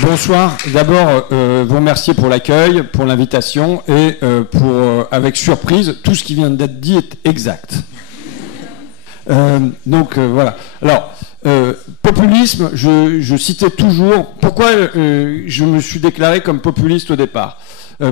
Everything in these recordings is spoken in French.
Bonsoir. D'abord, vous remercier pour l'accueil, pour l'invitation et avec surprise, tout ce qui vient d'être dit est exact. Voilà. Alors, populisme, je citais toujours. Pourquoi je me suis déclaré comme populiste au départ?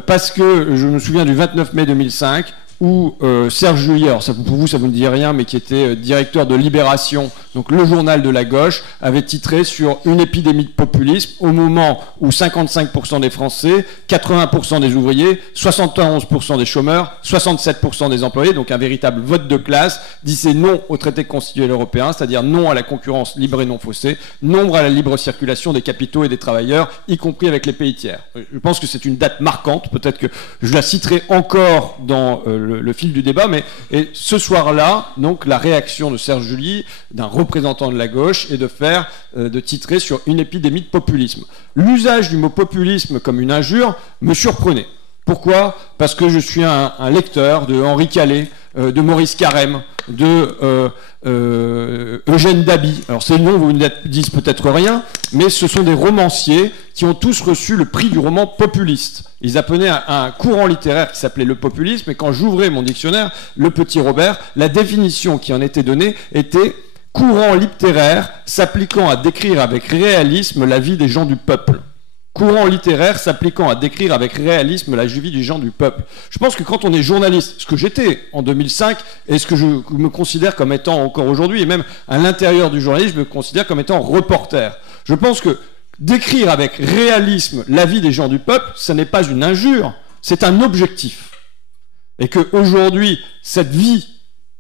Parce que je me souviens du 29 mai 2005 où Serge Juillet, alors ça, pour vous ça vous ne dit rien, mais qui était directeur de Libération, donc le journal de la gauche, avait titré sur une épidémie de populisme au moment où 55% des Français, 80% des ouvriers, 71% des chômeurs, 67% des employés, donc un véritable vote de classe, disaient non au traité constitutionnel européen, c'est-à-dire non à la concurrence libre et non faussée, non à la libre circulation des capitaux et des travailleurs, y compris avec les pays tiers. Je pense que c'est une date marquante, peut-être que je la citerai encore dans le fil du débat, mais ce soir-là, donc la réaction de Serge Juillet, d'un représentant de la gauche, est de titrer sur une épidémie de populisme. L'usage du mot populisme comme une injure me surprenait. Pourquoi? Parce que je suis un lecteur de Henri Calais, de Maurice Carême, de Eugène Daby. Alors ces noms vous ne disent peut-être rien, mais ce sont des romanciers qui ont tous reçu le prix du roman populiste. Ils appenaient un courant littéraire qui s'appelait le populisme, et quand j'ouvrais mon dictionnaire, le petit Robert, la définition qui en était donnée était courant littéraire s'appliquant à décrire avec réalisme la vie des gens du peuple. Courant littéraire s'appliquant à décrire avec réalisme la vie des gens du peuple. Je pense que quand on est journaliste, ce que j'étais en 2005, et ce que je me considère comme étant encore aujourd'hui, et même à l'intérieur du journalisme, je me considère comme étant reporter. Je pense que décrire avec réalisme la vie des gens du peuple, ça n'est pas une injure, c'est un objectif. Et qu'aujourd'hui, cette vie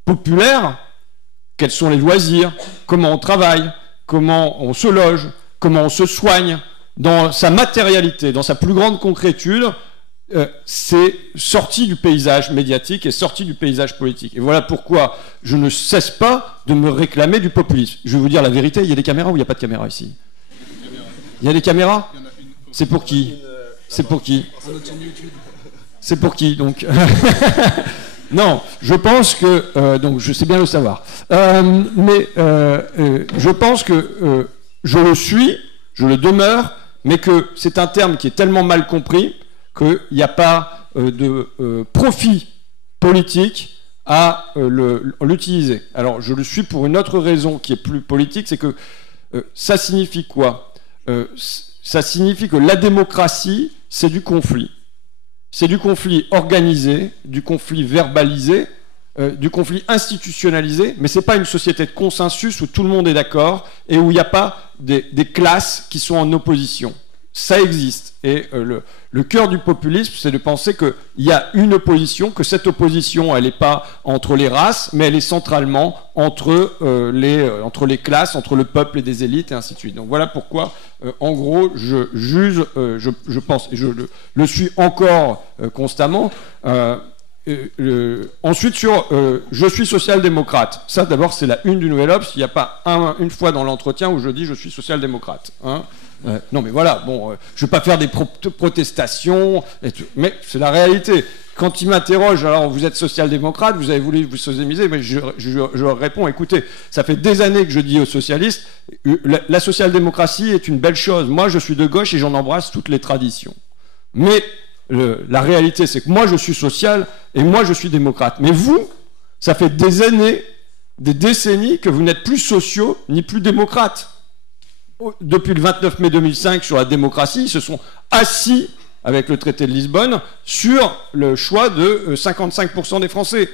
populaire, quels sont les loisirs, comment on travaille, comment on se loge, comment on se soigne, dans sa matérialité, dans sa plus grande concrétude, c'est sorti du paysage médiatique et sorti du paysage politique. Et voilà pourquoi je ne cesse pas de me réclamer du populisme. Je vais vous dire la vérité, il y a des caméras ou il n'y a pas de caméras ici? Il y a des caméras? C'est pour qui? C'est pour qui? C'est pour qui, donc? Non, je pense que... donc, je sais bien le savoir. Je pense que je le suis, je le demeure, mais que c'est un terme qui est tellement mal compris qu'il n'y a pas de profit politique à l'utiliser. Alors, je le suis pour une autre raison qui est plus politique, c'est que ça signifie quoi? Ça signifie que la démocratie, c'est du conflit. C'est du conflit organisé, du conflit verbalisé, du conflit institutionnalisé, mais ce n'est pas une société de consensus où tout le monde est d'accord et où il n'y a pas des classes qui sont en opposition. Ça existe. Et le cœur du populisme, c'est de penser qu'il y a une opposition, que cette opposition, elle n'est pas entre les races, mais elle est centralement entre les classes, entre le peuple et des élites, et ainsi de suite. Donc voilà pourquoi, en gros, je pense, et je le suis encore constamment. Ensuite, je suis social-démocrate. Ça, d'abord, c'est la une du Nouvel Obs. Il n'y a pas une fois dans l'entretien où je dis je suis social-démocrate. Hein. Non, mais voilà, bon, je ne vais pas faire des protestations, mais c'est la réalité. Quand ils m'interrogent, alors vous êtes social-démocrate, vous avez voulu vous sodomiser, mais je leur réponds, écoutez, ça fait des années que je dis aux socialistes, la social-démocratie est une belle chose. Moi, je suis de gauche et j'en embrasse toutes les traditions. Mais la réalité, c'est que moi, je suis social et moi, je suis démocrate. Mais vous, ça fait des années, des décennies que vous n'êtes plus sociaux ni plus démocrates. Depuis le 29 mai 2005 sur la démocratie, ils se sont assis avec le traité de Lisbonne sur le choix de 55% des Français.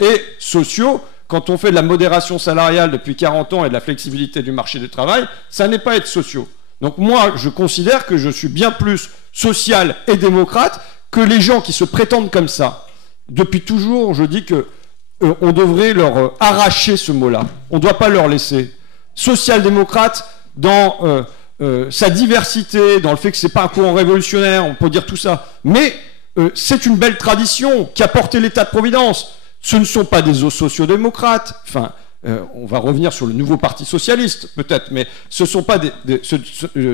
Et sociaux, quand on fait de la modération salariale depuis 40 ans et de la flexibilité du marché du travail, ça n'est pas être sociaux. Donc moi, je considère que je suis bien plus social et démocrate que les gens qui se prétendent comme ça. Depuis toujours, je dis qu'on devrait leur arracher ce mot-là. On ne doit pas leur laisser. Social-démocrate, dans sa diversité, dans le fait que ce n'est pas un courant révolutionnaire, on peut dire tout ça. Mais c'est une belle tradition qui a porté l'état de providence. Ce ne sont pas des sociodémocrates. Enfin, on va revenir sur le nouveau parti socialiste, peut-être, mais ce ne sont pas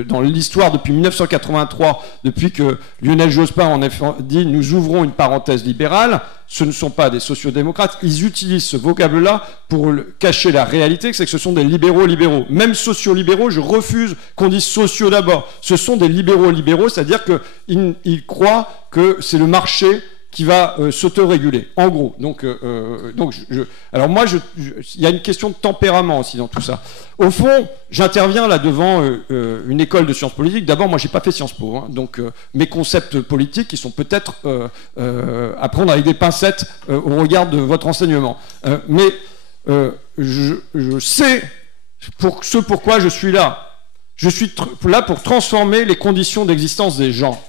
dans l'histoire depuis 1983, depuis que Lionel Jospin en a dit « nous ouvrons une parenthèse libérale », ce ne sont pas des sociodémocrates, ils utilisent ce vocable-là pour cacher la réalité, c'est que ce sont des libéraux. Même sociolibéraux, je refuse qu'on dise sociaux d'abord. Ce sont des libéraux, c'est-à-dire qu'ils croient que c'est le marché qui va s'autoréguler, en gros. Alors moi, il y a une question de tempérament aussi dans tout ça. Au fond, j'interviens là devant une école de sciences politiques. D'abord, moi, j'ai pas fait Sciences Po, hein, donc mes concepts politiques, ils sont peut-être à prendre avec des pincettes au regard de votre enseignement. Mais je sais pourquoi je suis là. Je suis là pour transformer les conditions d'existence des gens.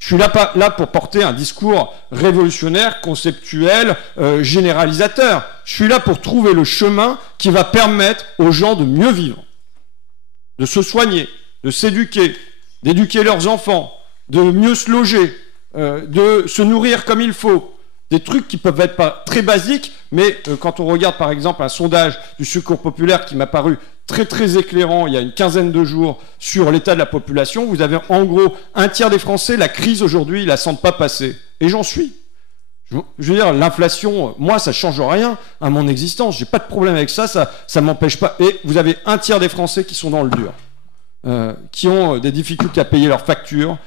Je suis là pour porter un discours révolutionnaire, conceptuel, généralisateur. Je suis là pour trouver le chemin qui va permettre aux gens de mieux vivre, de se soigner, de s'éduquer, d'éduquer leurs enfants, de mieux se loger, de se nourrir comme il faut. Des trucs qui peuvent être pas très basiques, mais quand on regarde par exemple un sondage du Secours populaire qui m'a paru très très éclairant il y a une quinzaine de jours sur l'état de la population, vous avez en gros un tiers des Français, la crise aujourd'hui, ils la sentent pas passer. Et j'en suis. Je veux dire, l'inflation, moi, ça change rien à mon existence. J'ai pas de problème avec ça, ça m'empêche pas. Et vous avez un tiers des Français qui sont dans le dur. Qui ont des difficultés à payer leurs factures,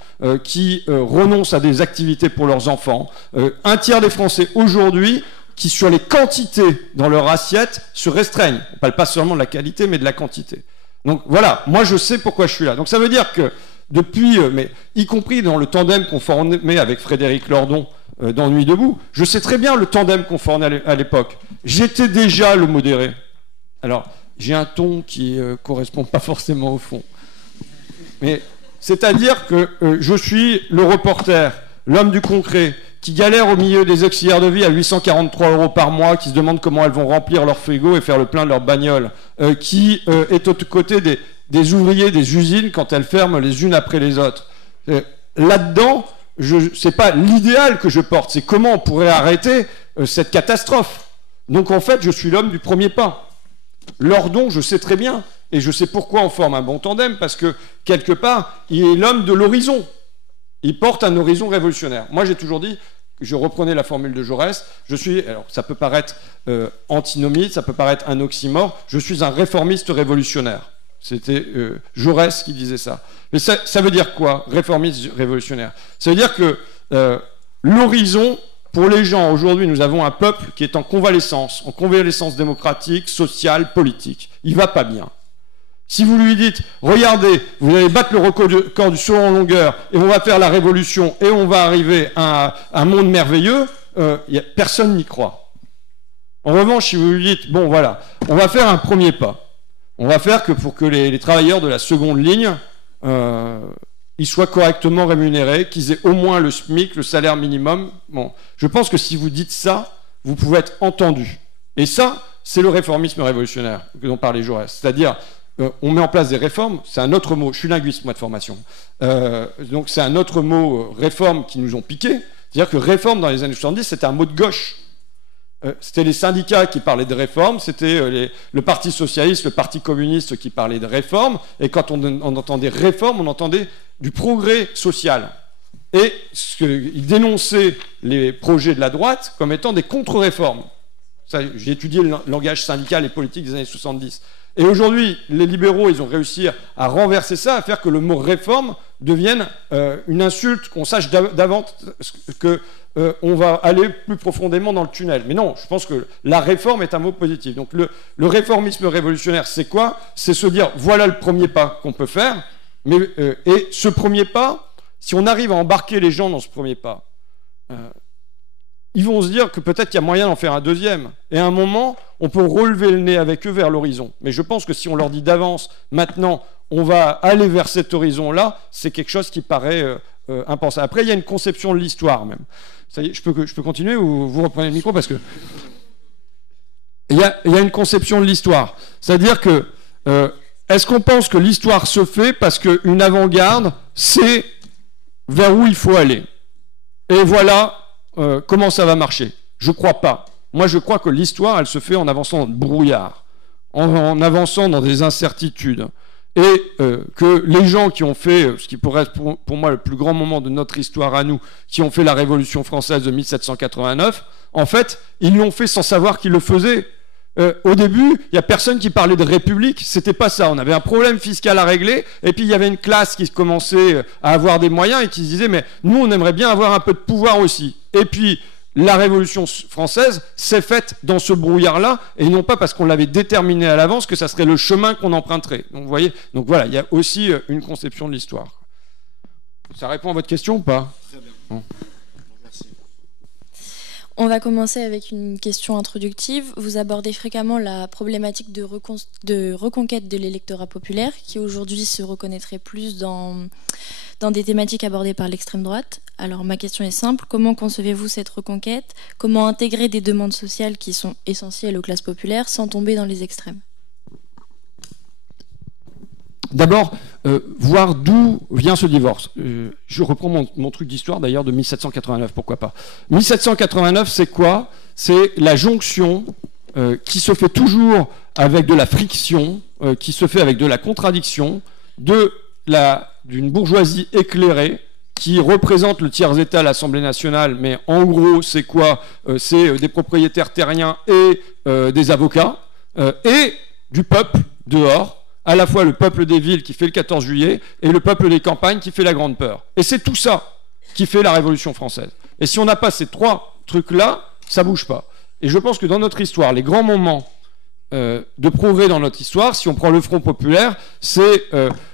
qui renoncent à des activités pour leurs enfants. Un tiers des Français aujourd'hui qui, sur les quantités dans leur assiette, se restreignent. On ne parle pas seulement de la qualité, mais de la quantité. Donc voilà, moi je sais pourquoi je suis là. Donc ça veut dire que depuis, mais y compris dans le tandem qu'on formait avec Frédéric Lordon dans Nuit debout, je sais très bien le tandem qu'on formait à l'époque. J'étais déjà le modéré. Alors, j'ai un ton qui ne correspond pas forcément au fond. Mais c'est-à-dire que je suis le reporter, l'homme du concret, qui galère au milieu des auxiliaires de vie à 843 € par mois, qui se demandent comment elles vont remplir leur frigo et faire le plein de leur bagnole, qui est aux côtés des ouvriers des usines quand elles ferment les unes après les autres. Là-dedans, c'est pas l'idéal que je porte, c'est comment on pourrait arrêter cette catastrophe. Donc en fait, je suis l'homme du premier pas. Lordon, je sais très bien. Et je sais pourquoi on forme un bon tandem, parce que, quelque part, il est l'homme de l'horizon. Il porte un horizon révolutionnaire. Moi, j'ai toujours dit, je reprenais la formule de Jaurès, alors ça peut paraître antinomique, ça peut paraître un oxymore, je suis un réformiste révolutionnaire. C'était Jaurès qui disait ça. Mais ça veut dire quoi, réformiste révolutionnaire? Ça veut dire que l'horizon, pour les gens, aujourd'hui, nous avons un peuple qui est en convalescence démocratique, sociale, politique. Il ne va pas bien. Si vous lui dites, regardez, vous allez battre le record du saut en longueur et on va faire la révolution et on va arriver à un monde merveilleux, personne n'y croit. En revanche, si vous lui dites, bon voilà, on va faire un premier pas. On va faire que pour que les travailleurs de la seconde ligne, ils soient correctement rémunérés, qu'ils aient au moins le SMIC, le salaire minimum. Bon, je pense que si vous dites ça, vous pouvez être entendu. Et ça, c'est le réformisme révolutionnaire dont parlait Jaurès. C'est-à-dire, on met en place des réformes, c'est un autre mot, je suis linguiste moi de formation, donc c'est un autre mot, réforme, qui nous ont piqué. C'est-à-dire que réforme dans les années 70, c'était un mot de gauche. C'était les syndicats qui parlaient de réforme, c'était le Parti socialiste, le Parti communiste qui parlaient de réforme, et quand on entendait réforme, on entendait du progrès social. Et ils dénonçaient les projets de la droite comme étant des contre-réformes. J'ai étudié le langage syndical et politique des années 70. Et aujourd'hui, les libéraux, ils ont réussi à renverser ça, à faire que le mot réforme devienne une insulte, qu'on sache d'avance qu'on va aller plus profondément dans le tunnel. Mais non, je pense que la réforme est un mot positif. Donc le réformisme révolutionnaire, c'est quoi? C'est se dire, voilà le premier pas qu'on peut faire, et ce premier pas, si on arrive à embarquer les gens dans ce premier pas, ils vont se dire que peut-être qu'il y a moyen d'en faire un deuxième. Et à un moment, on peut relever le nez avec eux vers l'horizon. Mais je pense que si on leur dit d'avance, maintenant, on va aller vers cet horizon-là, c'est quelque chose qui paraît impensable. Après, il y a une conception de l'histoire même. Ça y est, je peux continuer ou vous reprenez le micro parce que... Il y a une conception de l'histoire. C'est-à-dire que, est-ce qu'on pense que l'histoire se fait parce qu'une avant-garde sait vers où il faut aller? Et voilà... comment ça va marcher? Je ne crois pas. Moi, je crois que l'histoire, elle se fait en avançant dans le brouillard, en avançant dans des incertitudes. Et que les gens qui ont fait, ce qui pourrait être pour moi le plus grand moment de notre histoire à nous, qui ont fait la Révolution française de 1789, en fait, ils l'ont fait sans savoir qu'ils le faisaient. Au début, il n'y a personne qui parlait de république, c'était pas ça. On avait un problème fiscal à régler, et puis il y avait une classe qui commençait à avoir des moyens et qui se disait, mais nous, on aimerait bien avoir un peu de pouvoir aussi. Et puis, la Révolution française s'est faite dans ce brouillard-là, et non pas parce qu'on l'avait déterminé à l'avance que ça serait le chemin qu'on emprunterait. Donc, vous voyez, donc voilà, il y a aussi une conception de l'histoire. Ça répond à votre question ou pas? Très bien. Bon. On va commencer avec une question introductive. Vous abordez fréquemment la problématique de reconquête de l'électorat populaire, qui aujourd'hui se reconnaîtrait plus dans des thématiques abordées par l'extrême droite. Alors ma question est simple, comment concevez-vous cette reconquête? Comment intégrer des demandes sociales qui sont essentielles aux classes populaires sans tomber dans les extrêmes? D'abord, voir d'où vient ce divorce. Je reprends mon truc d'histoire d'ailleurs de 1789, pourquoi pas. 1789, c'est quoi? C'est la jonction qui se fait toujours avec de la friction, qui se fait avec de la contradiction, d'une bourgeoisie éclairée qui représente le tiers-état à l'Assemblée nationale, mais en gros, c'est quoi? C'est des propriétaires terriens et des avocats, et du peuple dehors, à la fois le peuple des villes qui fait le 14 juillet et le peuple des campagnes qui fait la Grande Peur. Et c'est tout ça qui fait la Révolution française. Et si on n'a pas ces trois trucs-là, ça bouge pas. Et je pense que dans notre histoire, les grands moments de progrès dans notre histoire, si on prend le Front populaire, c'est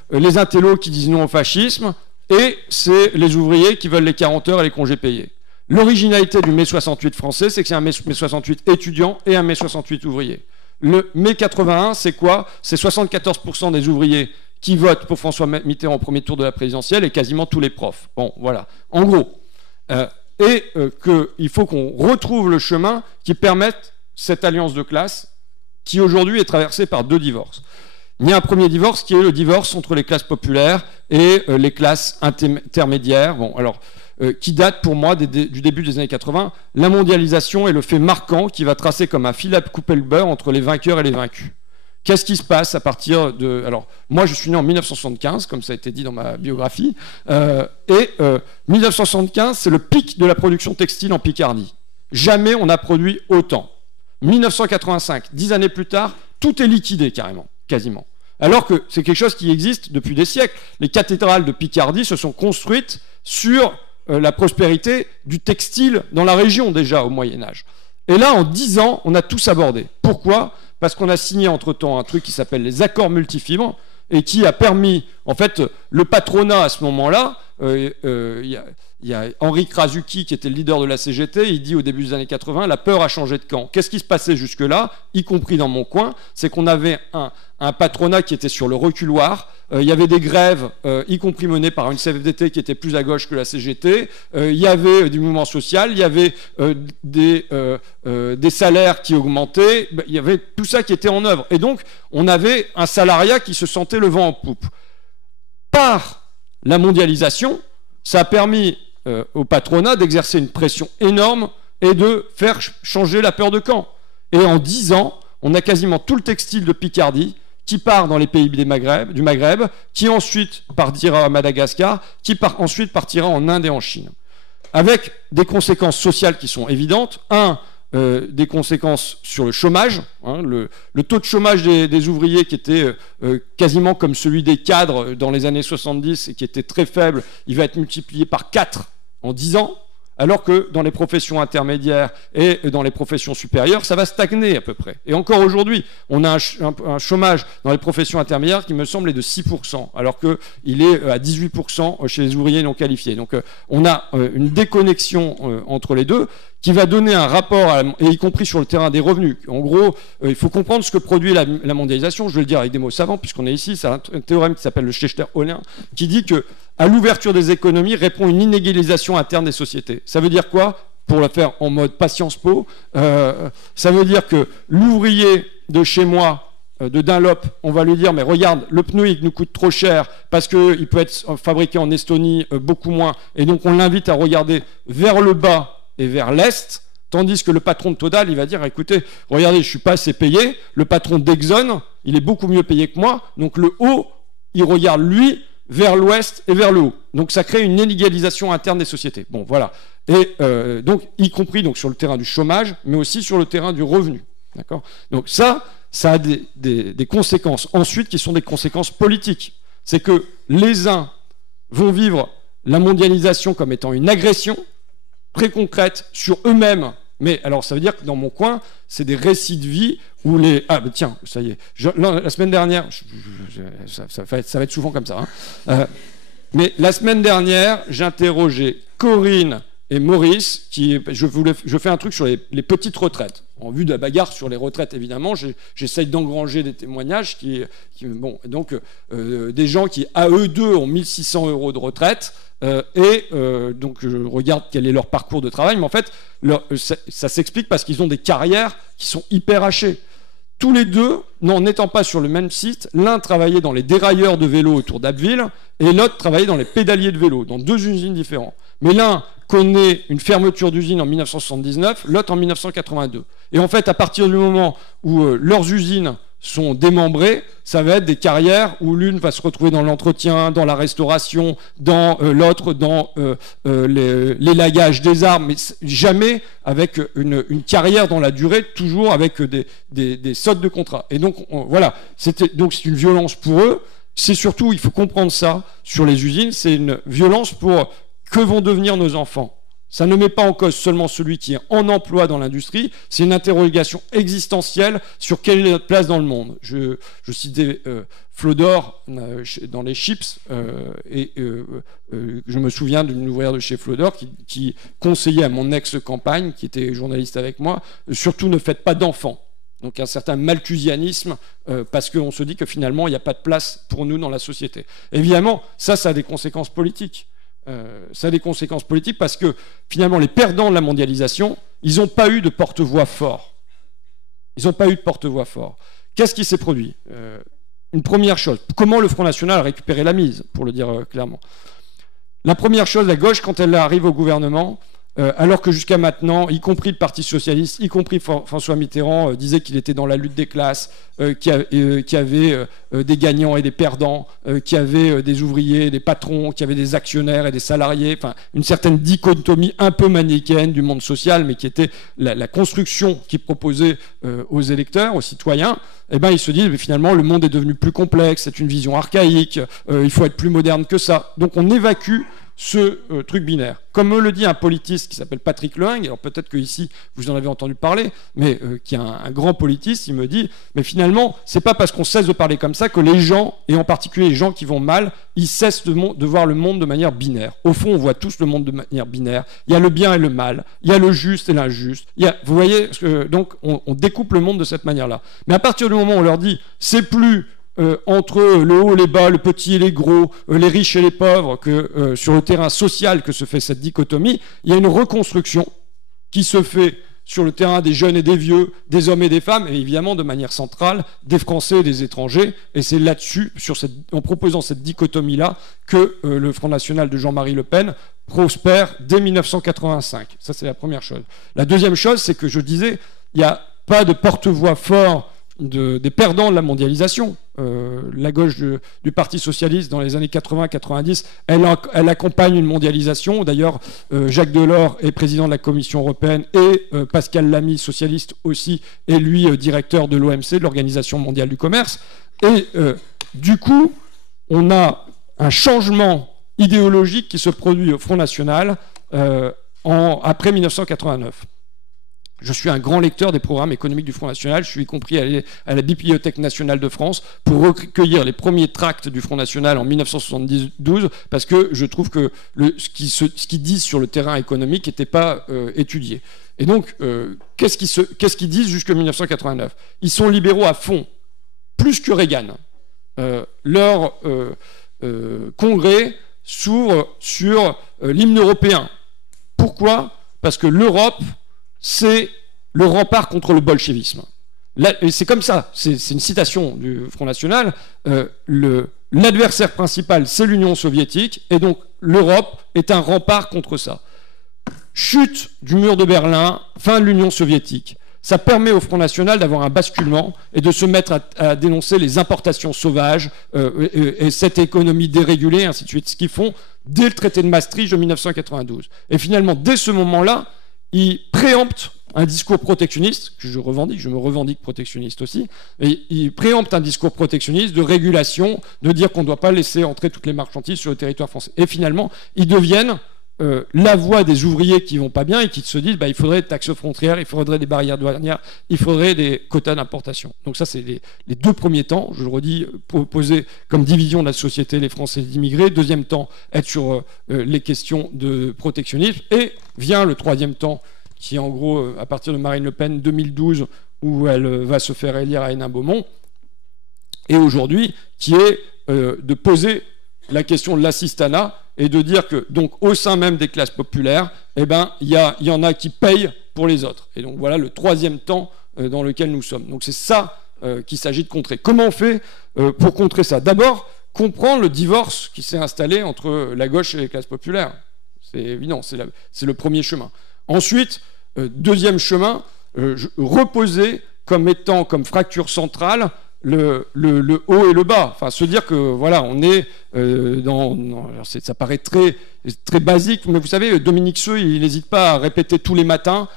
les intellos qui disent non au fascisme et c'est les ouvriers qui veulent les 40 heures et les congés payés. L'originalité du mai 68 français, c'est que c'est un mai 68 étudiant et un mai 68 ouvrier. Le mai 81, c'est quoi? C'est 74% des ouvriers qui votent pour François Mitterrand au premier tour de la présidentielle et quasiment tous les profs. Bon, voilà. En gros. Qu'il faut qu'on retrouve le chemin qui permette cette alliance de classe qui aujourd'hui est traversée par deux divorces. Il y a un premier divorce qui est le divorce entre les classes populaires et les classes intermédiaires. Bon, alors, qui date pour moi du début des années 80. La mondialisation est le fait marquant qui va tracer comme un fil à couper le beurre entre les vainqueurs et les vaincus. Qu'est-ce qui se passe à partir de... Alors, moi, je suis né en 1975, comme ça a été dit dans ma biographie, 1975, c'est le pic de la production textile en Picardie. Jamais on n'a produit autant. 1985, 10 années plus tard, tout est liquidé carrément, quasiment. Alors que c'est quelque chose qui existe depuis des siècles. Les cathédrales de Picardie se sont construites sur la prospérité du textile dans la région déjà au Moyen-Âge. Et là, en 10 ans, on a tous abordé. Pourquoi? Parce qu'on a signé entre-temps un truc qui s'appelle les accords multifibres et qui a permis, en fait, le patronat à ce moment-là, il y a Henri Krasuki qui était le leader de la CGT, il dit au début des années 80, la peur a changé de camp. Qu'est-ce qui se passait jusque-là, y compris dans mon coin? C'est qu'on avait un patronat qui était sur le reculoir, il y avait des grèves, y compris menées par une CFDT qui était plus à gauche que la CGT, il y avait du mouvement social, il y avait des salaires qui augmentaient, il y avait tout ça qui était en œuvre. Et donc, on avait un salariat qui se sentait le vent en poupe. Par la mondialisation, ça a permis au patronat d'exercer une pression énorme et de faire changer la peur de camp. Et en 10 ans, on a quasiment tout le textile de Picardie qui part dans les pays du Maghreb, qui ensuite partira à Madagascar, qui ensuite partira en Inde et en Chine. Avec des conséquences sociales qui sont évidentes. Des conséquences sur le chômage. Hein, le taux de chômage des ouvriers qui était quasiment comme celui des cadres dans les années 70 et qui était très faible, il va être multiplié par 4 en 10 ans. Alors que dans les professions intermédiaires et dans les professions supérieures, ça va stagner à peu près. Et encore aujourd'hui, on a un chômage dans les professions intermédiaires qui me semble est de 6%, alors qu'il est à 18% chez les ouvriers non qualifiés. Donc on a une déconnexion entre les deux qui va donner un rapport, et y compris sur le terrain des revenus. En gros, il faut comprendre ce que produit la mondialisation. Je vais le dire avec des mots savants, puisqu'on est ici. C'est un théorème qui s'appelle le Schechter-Ohlin, qui dit que à l'ouverture des économies répond une inégalisation interne des sociétés. Ça veut dire quoi? Pour le faire en mode pas Sciences Po, ça veut dire que l'ouvrier de chez moi, de Dunlop, on va lui dire, mais regarde, le pneu il nous coûte trop cher parce qu'il peut être fabriqué en Estonie beaucoup moins, et donc on l'invite à regarder vers le bas et vers l'Est, Tandis que le patron de Total, il va dire, écoutez, regardez, je ne suis pas assez payé, le patron d'Exxon, il est beaucoup mieux payé que moi, donc le haut, il regarde lui vers l'ouest et vers le haut. Donc ça crée une inégalisation interne des sociétés. Bon, voilà. Et donc, y compris donc, sur le terrain du chômage, mais aussi sur le terrain du revenu. D'accord ? Donc ça a des conséquences. Ensuite, qui sont des conséquences politiques. C'est que les uns vont vivre la mondialisation comme étant une agression très concrète sur eux-mêmes. Mais alors, ça veut dire que dans mon coin, c'est des récits de vie où les... Ah, mais tiens, ça y est. La semaine dernière, ça va être souvent comme ça. Hein. Mais la semaine dernière, j'interrogeais Corinne et Maurice, je fais un truc sur les petites retraites. En vue de la bagarre sur les retraites, évidemment, j'essaye d'engranger des témoignages donc des gens qui, à eux deux, ont 1 600 € de retraite, donc je regarde quel est leur parcours de travail, mais en fait, ça s'explique parce qu'ils ont des carrières qui sont hyper hachées. Tous les deux, n'en étant pas sur le même site, l'un travaillait dans les dérailleurs de vélo autour d'Abbeville, et l'autre travaillait dans les pédaliers de vélo, dans 2 usines différentes. Mais l'un connaît une fermeture d'usine en 1979, l'autre en 1982. Et en fait, à partir du moment où leurs usines sont démembrées, ça va être des carrières où l'une va se retrouver dans l'entretien, dans la restauration, dans l'autre dans l'élagage des arbres, mais jamais avec une carrière dans la durée, toujours avec des sautes de contrat. Et donc, voilà, c'est une violence pour eux. C'est surtout, il faut comprendre ça, sur les usines, c'est une violence pour que vont devenir nos enfants. Ça ne met pas en cause seulement celui qui est en emploi dans l'industrie, c'est une interrogation existentielle sur quelle est notre place dans le monde. Je citais Flodor dans les chips, je me souviens d'une ouvrière de chez Flodor qui conseillait à mon ex-campagne, qui était journaliste avec moi, surtout ne faites pas d'enfants. Donc un certain malthusianisme, parce qu'on se dit que finalement il n'y a pas de place pour nous dans la société. Évidemment, ça a des conséquences politiques. Ça a des conséquences politiques parce que finalement les perdants de la mondialisation, ils n'ont pas eu de porte-voix fort. Ils n'ont pas eu de porte-voix fort. Qu'est-ce qui s'est produit ? Une première chose, comment le Front National a récupéré la mise, pour le dire clairement. La première chose, la gauche, quand elle arrive au gouvernement, alors que jusqu'à maintenant, y compris le Parti Socialiste, y compris François Mitterrand, disait qu'il était dans la lutte des classes, qu'il y avait des gagnants et des perdants, qu'il y avait des ouvriers, des patrons, qu'il y avait des actionnaires et des salariés, enfin une certaine dichotomie un peu manichéenne du monde social, mais qui était la construction qu'il proposait aux électeurs, aux citoyens. Eh ben, ils se disent, mais finalement, le monde est devenu plus complexe, c'est une vision archaïque, il faut être plus moderne que ça. Donc on évacue ce truc binaire. Comme me le dit un politiste qui s'appelle Patrick Lehing, alors peut-être que ici vous en avez entendu parler, mais qui est un grand politiste, il me dit, mais finalement, c'est pas parce qu'on cesse de parler comme ça que les gens, et en particulier les gens qui vont mal, ils cessent de voir le monde de manière binaire. Au fond, on voit tous le monde de manière binaire. Il y a le bien et le mal, il y a le juste et l'injuste. Vous voyez, donc on découpe le monde de cette manière-là. Mais à partir du moment où on leur dit, c'est plus entre le haut et les bas, le petit et les gros, les riches et les pauvres, que sur le terrain social que se fait cette dichotomie, il y a une reconstruction qui se fait sur le terrain des jeunes et des vieux, des hommes et des femmes, et évidemment de manière centrale, des Français et des étrangers. Et c'est là-dessus, en proposant cette dichotomie-là, que le Front National de Jean-Marie Le Pen prospère dès 1985. Ça, c'est la première chose. La deuxième chose, c'est que je disais, il n'y a pas de porte-voix fort des perdants de la mondialisation. La gauche du Parti Socialiste dans les années 80-90, elle accompagne une mondialisation. D'ailleurs, Jacques Delors est président de la Commission européenne et Pascal Lamy, socialiste aussi, est lui directeur de l'OMC, de l'Organisation mondiale du commerce. Et du coup, on a un changement idéologique qui se produit au Front National après 1989. Je suis un grand lecteur des programmes économiques du Front National. Je suis y compris allé à la Bibliothèque nationale de France pour recueillir les premiers tracts du Front National en 1972, parce que je trouve que ce qu'ils disent sur le terrain économique n'était pas étudié. Et donc, qu'est-ce qu'ils disent jusqu'en 1989 ? Ils sont libéraux à fond, plus que Reagan. Leur congrès s'ouvre sur l'hymne européen. Pourquoi ? Parce que l'Europe, c'est le rempart contre le bolchevisme. C'est comme ça, c'est une citation du Front National. L'adversaire principal, c'est l'Union soviétique, et donc l'Europe est un rempart contre ça. chute du mur de Berlin, fin de l'Union soviétique. Ça permet au Front National d'avoir un basculement et de se mettre à dénoncer les importations sauvages et cette économie dérégulée, ainsi de suite, ce qu'ils font dès le traité de Maastricht de 1992. Et finalement, dès ce moment-là, ils préemptent un discours protectionniste, que je me revendique protectionniste aussi, et ils préemptent un discours protectionniste de régulation, de dire qu'on ne doit pas laisser entrer toutes les marchandises sur le territoire français. Et finalement, ils deviennent la voix des ouvriers qui vont pas bien et qui se disent il faudrait des taxes frontières, il faudrait des barrières douanières, il faudrait des quotas d'importation. Donc ça, c'est les deux premiers temps, je le redis, posés comme division de la société, les Français et les immigrés. Deuxième temps, être sur les questions de protectionnisme. Et vient le troisième temps, qui est en gros, à partir de Marine Le Pen 2012, où elle va se faire élire à Hénin-Beaumont, et aujourd'hui, qui est de poser la question de l'assistanat, et de dire que, donc, au sein même des classes populaires, il y en a qui payent pour les autres. Et donc, voilà le troisième temps dans lequel nous sommes. Donc, c'est ça qu'il s'agit de contrer. Comment on fait pour contrer ça? D'abord, comprendre le divorce qui s'est installé entre la gauche et les classes populaires. C'est évident, c'est le premier chemin. Ensuite, deuxième chemin, reposer comme étant comme fracture centrale le haut et le bas, enfin se dire que voilà, on est ça paraît très basique, mais vous savez, Dominique Seux, il n'hésite pas à répéter tous les matins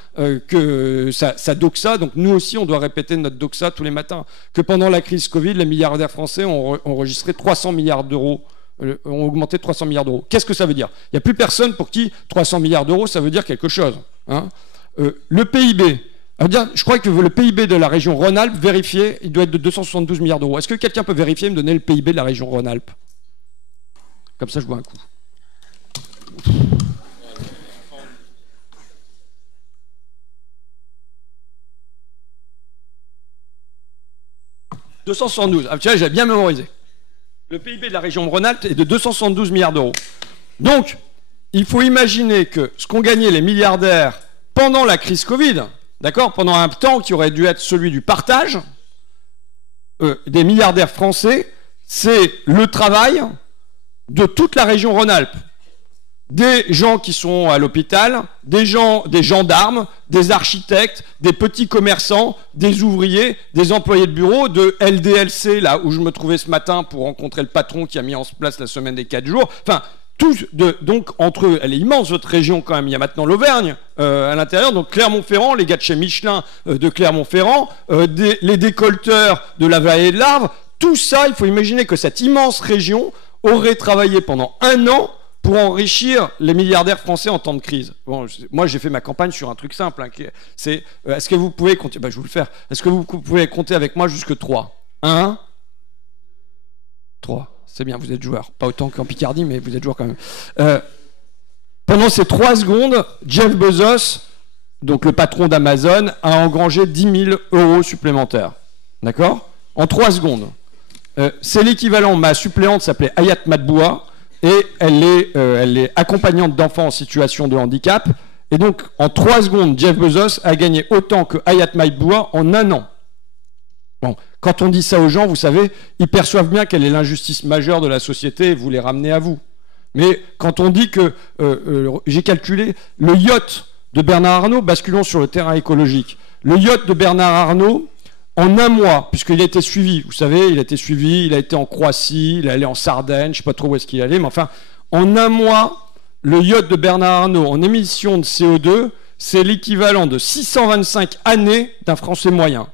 que sa doxa, donc nous aussi on doit répéter notre doxa tous les matins, que pendant la crise Covid, les milliardaires français ont enregistré 300 milliards d'euros, ont augmenté de 300 milliards d'euros. Qu'est-ce que ça veut dire? Il n'y a plus personne pour qui 300 milliards d'euros, ça veut dire quelque chose. Hein. Le PIB, je crois que le PIB de la région Rhône-Alpes, vérifié, il doit être de 272 milliards d'euros. Est-ce que quelqu'un peut vérifier et me donner le PIB de la région Rhône-Alpes? Comme ça, je bois un coup. « 272. Ah, tu vois, j'ai bien mémorisé. Le PIB de la région Rhône-Alpes est de 272 milliards d'euros. Donc, il faut imaginer que ce qu'ont gagné les milliardaires pendant la crise Covid, d'accord, pendant un temps qui aurait dû être celui du partage, des milliardaires français, c'est le travail de toute la région Rhône-Alpes. Des gens qui sont à l'hôpital, des gendarmes, des architectes, des petits commerçants, des ouvriers, des employés de bureau, de LDLC, là où je me trouvais ce matin pour rencontrer le patron qui a mis en place la semaine des 4 jours. Enfin, donc entre eux, elle est immense votre région quand même, il y a maintenant l'Auvergne à l'intérieur, donc Clermont-Ferrand, les gars de chez Michelin de Clermont-Ferrand, les décolteurs de la vallée de l'Arve, tout ça, il faut imaginer que cette immense région aurait travaillé pendant 1 an pour enrichir les milliardaires français en temps de crise. Bon, moi j'ai fait ma campagne sur un truc simple, hein, c'est est-ce que vous pouvez compter, je vais vous le faire, est-ce que vous pouvez compter avec moi jusque 3? 1, 3. C'est bien, vous êtes joueur. Pas autant qu'en Picardie, mais vous êtes joueur quand même. Pendant ces 3 secondes, Jeff Bezos, donc le patron d'Amazon, a engrangé 10 000 euros supplémentaires. D'accord? En 3 secondes. C'est l'équivalent, ma suppléante s'appelait Hayat Matboua, et elle est accompagnante d'enfants en situation de handicap. Et donc, en 3 secondes, Jeff Bezos a gagné autant que Hayat Matboua en 1 an. Bon, quand on dit ça aux gens, vous savez, ils perçoivent bien quelle est l'injustice majeure de la société et vous les ramenez à vous. Mais quand on dit que, j'ai calculé, le yacht de Bernard Arnault, basculons sur le terrain écologique, le yacht de Bernard Arnault, en 1 mois, puisqu'il a été suivi, vous savez, il a été suivi, il a été en Croatie, il est allé en Sardaigne, je ne sais pas trop où est-ce qu'il allait, mais enfin, en 1 mois, le yacht de Bernard Arnault en émissions de CO2, c'est l'équivalent de 625 années d'un Français moyen.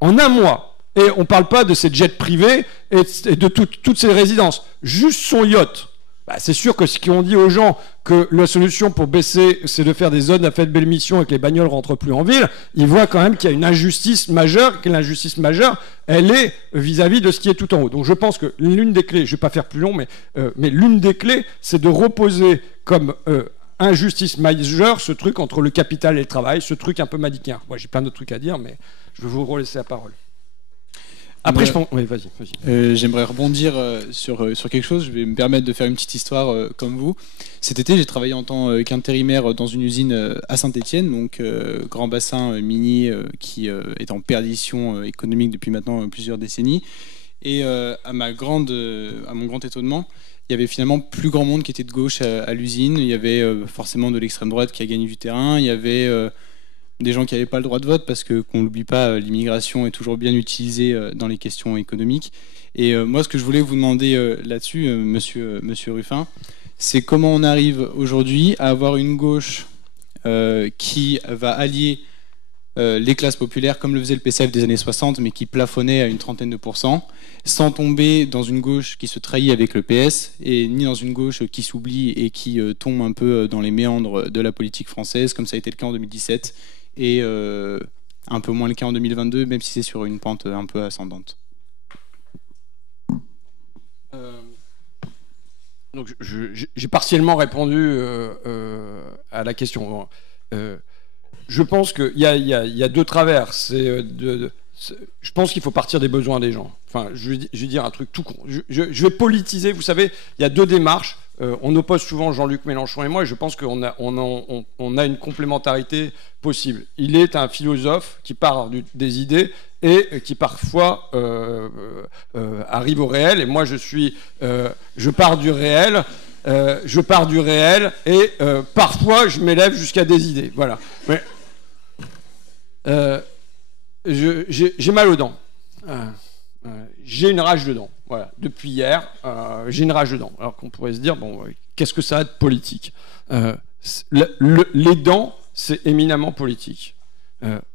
En 1 mois. Et on ne parle pas de ses jets privés et de toutes ses résidences. Juste son yacht. C'est sûr que ce qu'on dit aux gens que la solution pour baisser, c'est de faire des zones à faible émission et que les bagnoles ne rentrent plus en ville, ils voient quand même qu'il y a une injustice majeure, que l'injustice majeure, elle est vis-à-vis de ce qui est tout en haut. Donc je pense que l'une des clés, je ne vais pas faire plus long, mais l'une des clés, c'est de reposer comme injustice majeure ce truc entre le capital et le travail, ce truc un peu manichéen. Moi, j'ai plein d'autres trucs à dire, mais je vais vous relaisser la parole. Après, je pense... Oui, vas-y. J'aimerais rebondir sur quelque chose. Je vais me permettre de faire une petite histoire comme vous. Cet été, j'ai travaillé en tant qu'intérimaire dans une usine à Saint-Étienne, donc grand bassin minier qui est en perdition économique depuis maintenant plusieurs décennies. Et à mon grand étonnement, il y avait finalement plus grand monde qui était de gauche à l'usine. Il y avait forcément de l'extrême droite qui a gagné du terrain. Il y avait des gens qui n'avaient pas le droit de vote parce que, qu'on n'oublie pas, l'immigration est toujours bien utilisée dans les questions économiques. Et moi, ce que je voulais vous demander là-dessus, monsieur Ruffin, c'est comment on arrive aujourd'hui à avoir une gauche qui va allier les classes populaires, comme le faisait le PCF des années 60, mais qui plafonnait à une trentaine de pourcents, sans tomber dans une gauche qui se trahit avec le PS, et ni dans une gauche qui s'oublie et qui tombe un peu dans les méandres de la politique française, comme ça a été le cas en 2017, et un peu moins le cas en 2022, même si c'est sur une pente un peu ascendante. Donc j'ai partiellement répondu à la question. Je pense qu'il y a deux travers. Je pense qu'il faut partir des besoins des gens. Enfin, je vais dire un truc tout con. Je vais politiser. Vous savez, il y a deux démarches. On oppose souvent Jean-Luc Mélenchon et moi, et je pense qu'on a une complémentarité possible. Il est un philosophe qui part des idées et qui parfois arrive au réel. Et moi, je pars du réel. Et parfois je m'élève jusqu'à des idées. Voilà. Mais j'ai mal aux dents. J'ai une rage de dents. Voilà. Depuis hier, j'ai une rage de dents. Alors qu'on pourrait se dire, bon, qu'est-ce que ça a de politique ? Les dents, c'est éminemment politique.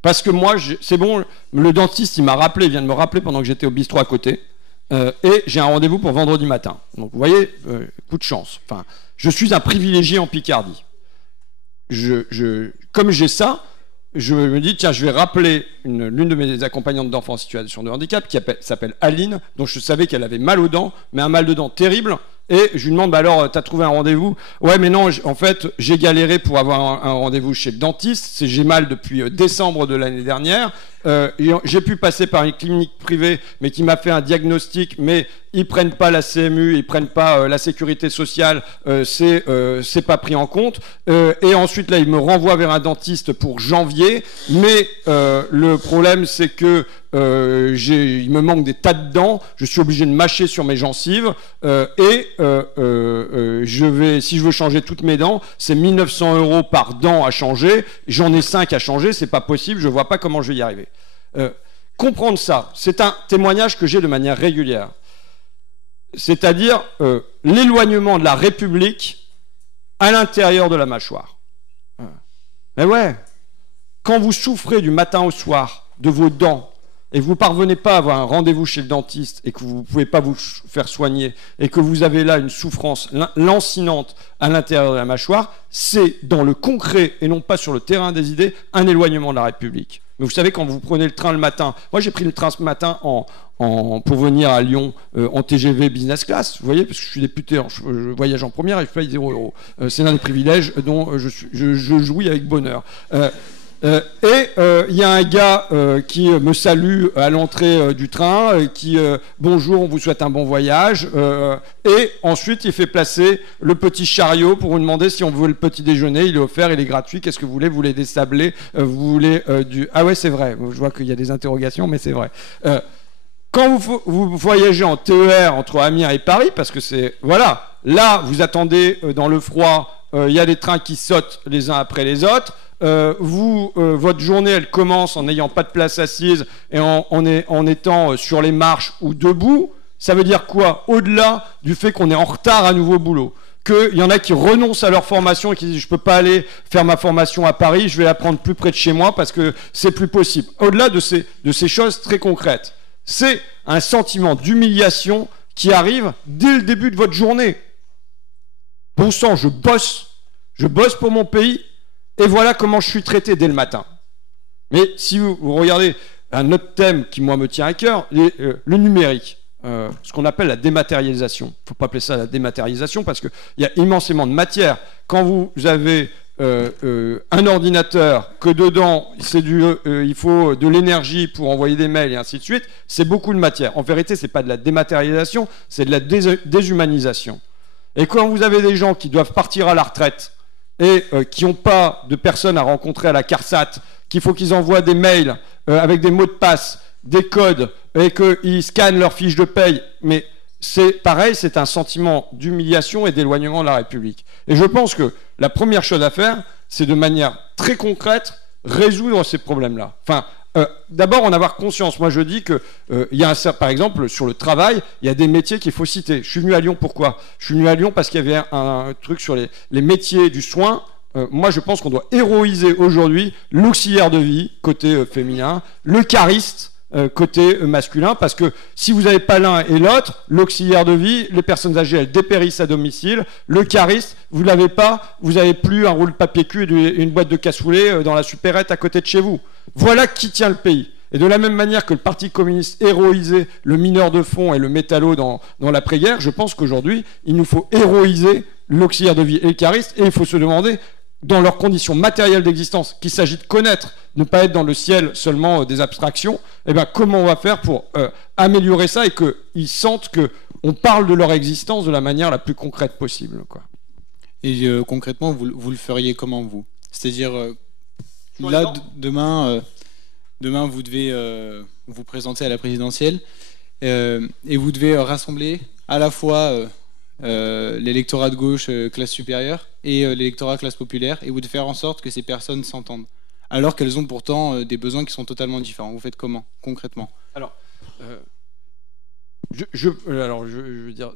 Parce que moi, c'est bon, le dentiste, il vient de me rappeler pendant que j'étais au bistrot à côté. Et j'ai un rendez-vous pour vendredi matin. Donc vous voyez, coup de chance. Enfin, je suis un privilégié en Picardie. Comme j'ai ça, je me dis, tiens, je vais rappeler l'une de mes accompagnantes d'enfants en situation de handicap, qui s'appelle Aline, dont je savais qu'elle avait mal aux dents, mais un mal de dents terrible. Et je lui demande, bah alors, t'as trouvé un rendez-vous ? Ouais, mais non, en fait, j'ai galéré pour avoir un rendez-vous chez le dentiste. J'ai mal depuis décembre de l'année dernière. J'ai pu passer par une clinique privée, mais qui m'a fait un diagnostic, mais ils prennent pas la CMU, ils prennent pas la sécurité sociale, c'est pas pris en compte. Et ensuite, là, ils me renvoient vers un dentiste pour janvier. Mais le problème, c'est que il me manque des tas de dents, je suis obligé de mâcher sur mes gencives, si je veux changer toutes mes dents, c'est 1 900 € par dent à changer, j'en ai 5 à changer, c'est pas possible, je vois pas comment je vais y arriver. Comprendre ça, c'est un témoignage que j'ai de manière régulière, c'est-à-dire l'éloignement de la République à l'intérieur de la mâchoire. Mais ouais, quand vous souffrez du matin au soir de vos dents, et que vous ne parvenez pas à avoir un rendez-vous chez le dentiste et que vous ne pouvez pas vous faire soigner et que vous avez là une souffrance lancinante à l'intérieur de la mâchoire, c'est dans le concret et non pas sur le terrain des idées un éloignement de la République. Mais vous savez, quand vous prenez le train le matin, moi j'ai pris le train ce matin pour venir à Lyon en TGV business class, vous voyez, parce que je suis député, je voyage en première et je paye 0 €. C'est l'un des privilèges dont je jouis avec bonheur. Il y a un gars qui me salue à l'entrée du train, qui bonjour, on vous souhaite un bon voyage, et ensuite il fait placer le petit chariot pour vous demander si on veut le petit déjeuner, il est offert, il est gratuit, qu'est-ce que vous voulez des sablés, vous voulez du... Ah ouais, c'est vrai, je vois qu'il y a des interrogations, mais c'est vrai. Quand vous voyagez en TER entre Amiens et Paris, parce que c'est... Voilà, là vous attendez dans le froid, il y a des trains qui sautent les uns après les autres. Votre journée, elle commence en n'ayant pas de place assise et en étant sur les marches ou debout. Ça veut dire quoi ? Au-delà du fait qu'on est en retard à nouveau au boulot, qu'il y en a qui renoncent à leur formation et qui disent je ne peux pas aller faire ma formation à Paris, je vais la prendre plus près de chez moi parce que c'est plus possible. Au-delà de ces choses très concrètes, c'est un sentiment d'humiliation qui arrive dès le début de votre journée. Bon sang, je bosse pour mon pays. Et voilà comment je suis traité dès le matin. Mais si vous regardez un autre thème qui, moi, me tient à cœur, le numérique, ce qu'on appelle la dématérialisation. Il ne faut pas appeler ça la dématérialisation parce qu'il y a immensément de matière. Quand vous avez un ordinateur, que dedans, il faut de l'énergie pour envoyer des mails et ainsi de suite, c'est beaucoup de matière. En vérité, ce n'est pas de la dématérialisation, c'est de la déshumanisation. Et quand vous avez des gens qui doivent partir à la retraite, et qui n'ont pas de personnes à rencontrer à la CARSAT, qu'il faut qu'ils envoient des mails avec des mots de passe, des codes, et qu'ils scannent leur fiche de paye. Mais c'est pareil, c'est un sentiment d'humiliation et d'éloignement de la République. Et je pense que la première chose à faire, c'est de manière très concrète résoudre ces problèmes-là. Enfin, d'abord en avoir conscience. Moi, je dis que par exemple, sur le travail, il y a des métiers qu'il faut citer. Je suis venu à Lyon, pourquoi? Je suis venu à Lyon parce qu'il y avait un truc sur les métiers du soin. Moi, je pense qu'on doit héroïser aujourd'hui l'auxiliaire de vie, côté féminin, le cariste, côté masculin, parce que si vous n'avez pas l'un et l'autre, l'auxiliaire de vie, les personnes âgées, elles dépérissent à domicile, le cariste, vous ne l'avez pas, vous n'avez plus un rouleau de papier cul et une boîte de cassoulet dans la supérette à côté de chez vous. Voilà qui tient le pays. Et de la même manière que le Parti communiste héroïsait le mineur de fond et le métallo dans l'après-guerre, je pense qu'aujourd'hui, il nous faut héroïser l'auxiliaire de vie et le cariste, et il faut se demander, dans leurs conditions matérielles d'existence, qu'il s'agit de connaître, ne pas être dans le ciel seulement des abstractions, eh bien, comment on va faire pour améliorer ça et qu'ils sentent qu'on parle de leur existence de la manière la plus concrète possible, quoi. Et concrètement, vous le feriez comment, vous? C'est-à-dire, là, demain, vous devez vous présenter à la présidentielle et vous devez rassembler à la fois l'électorat de gauche classe supérieure et l'électorat classe populaire, et vous devez faire en sorte que ces personnes s'entendent, alors qu'elles ont pourtant des besoins qui sont totalement différents. Vous faites comment, concrètement? Alors, je veux dire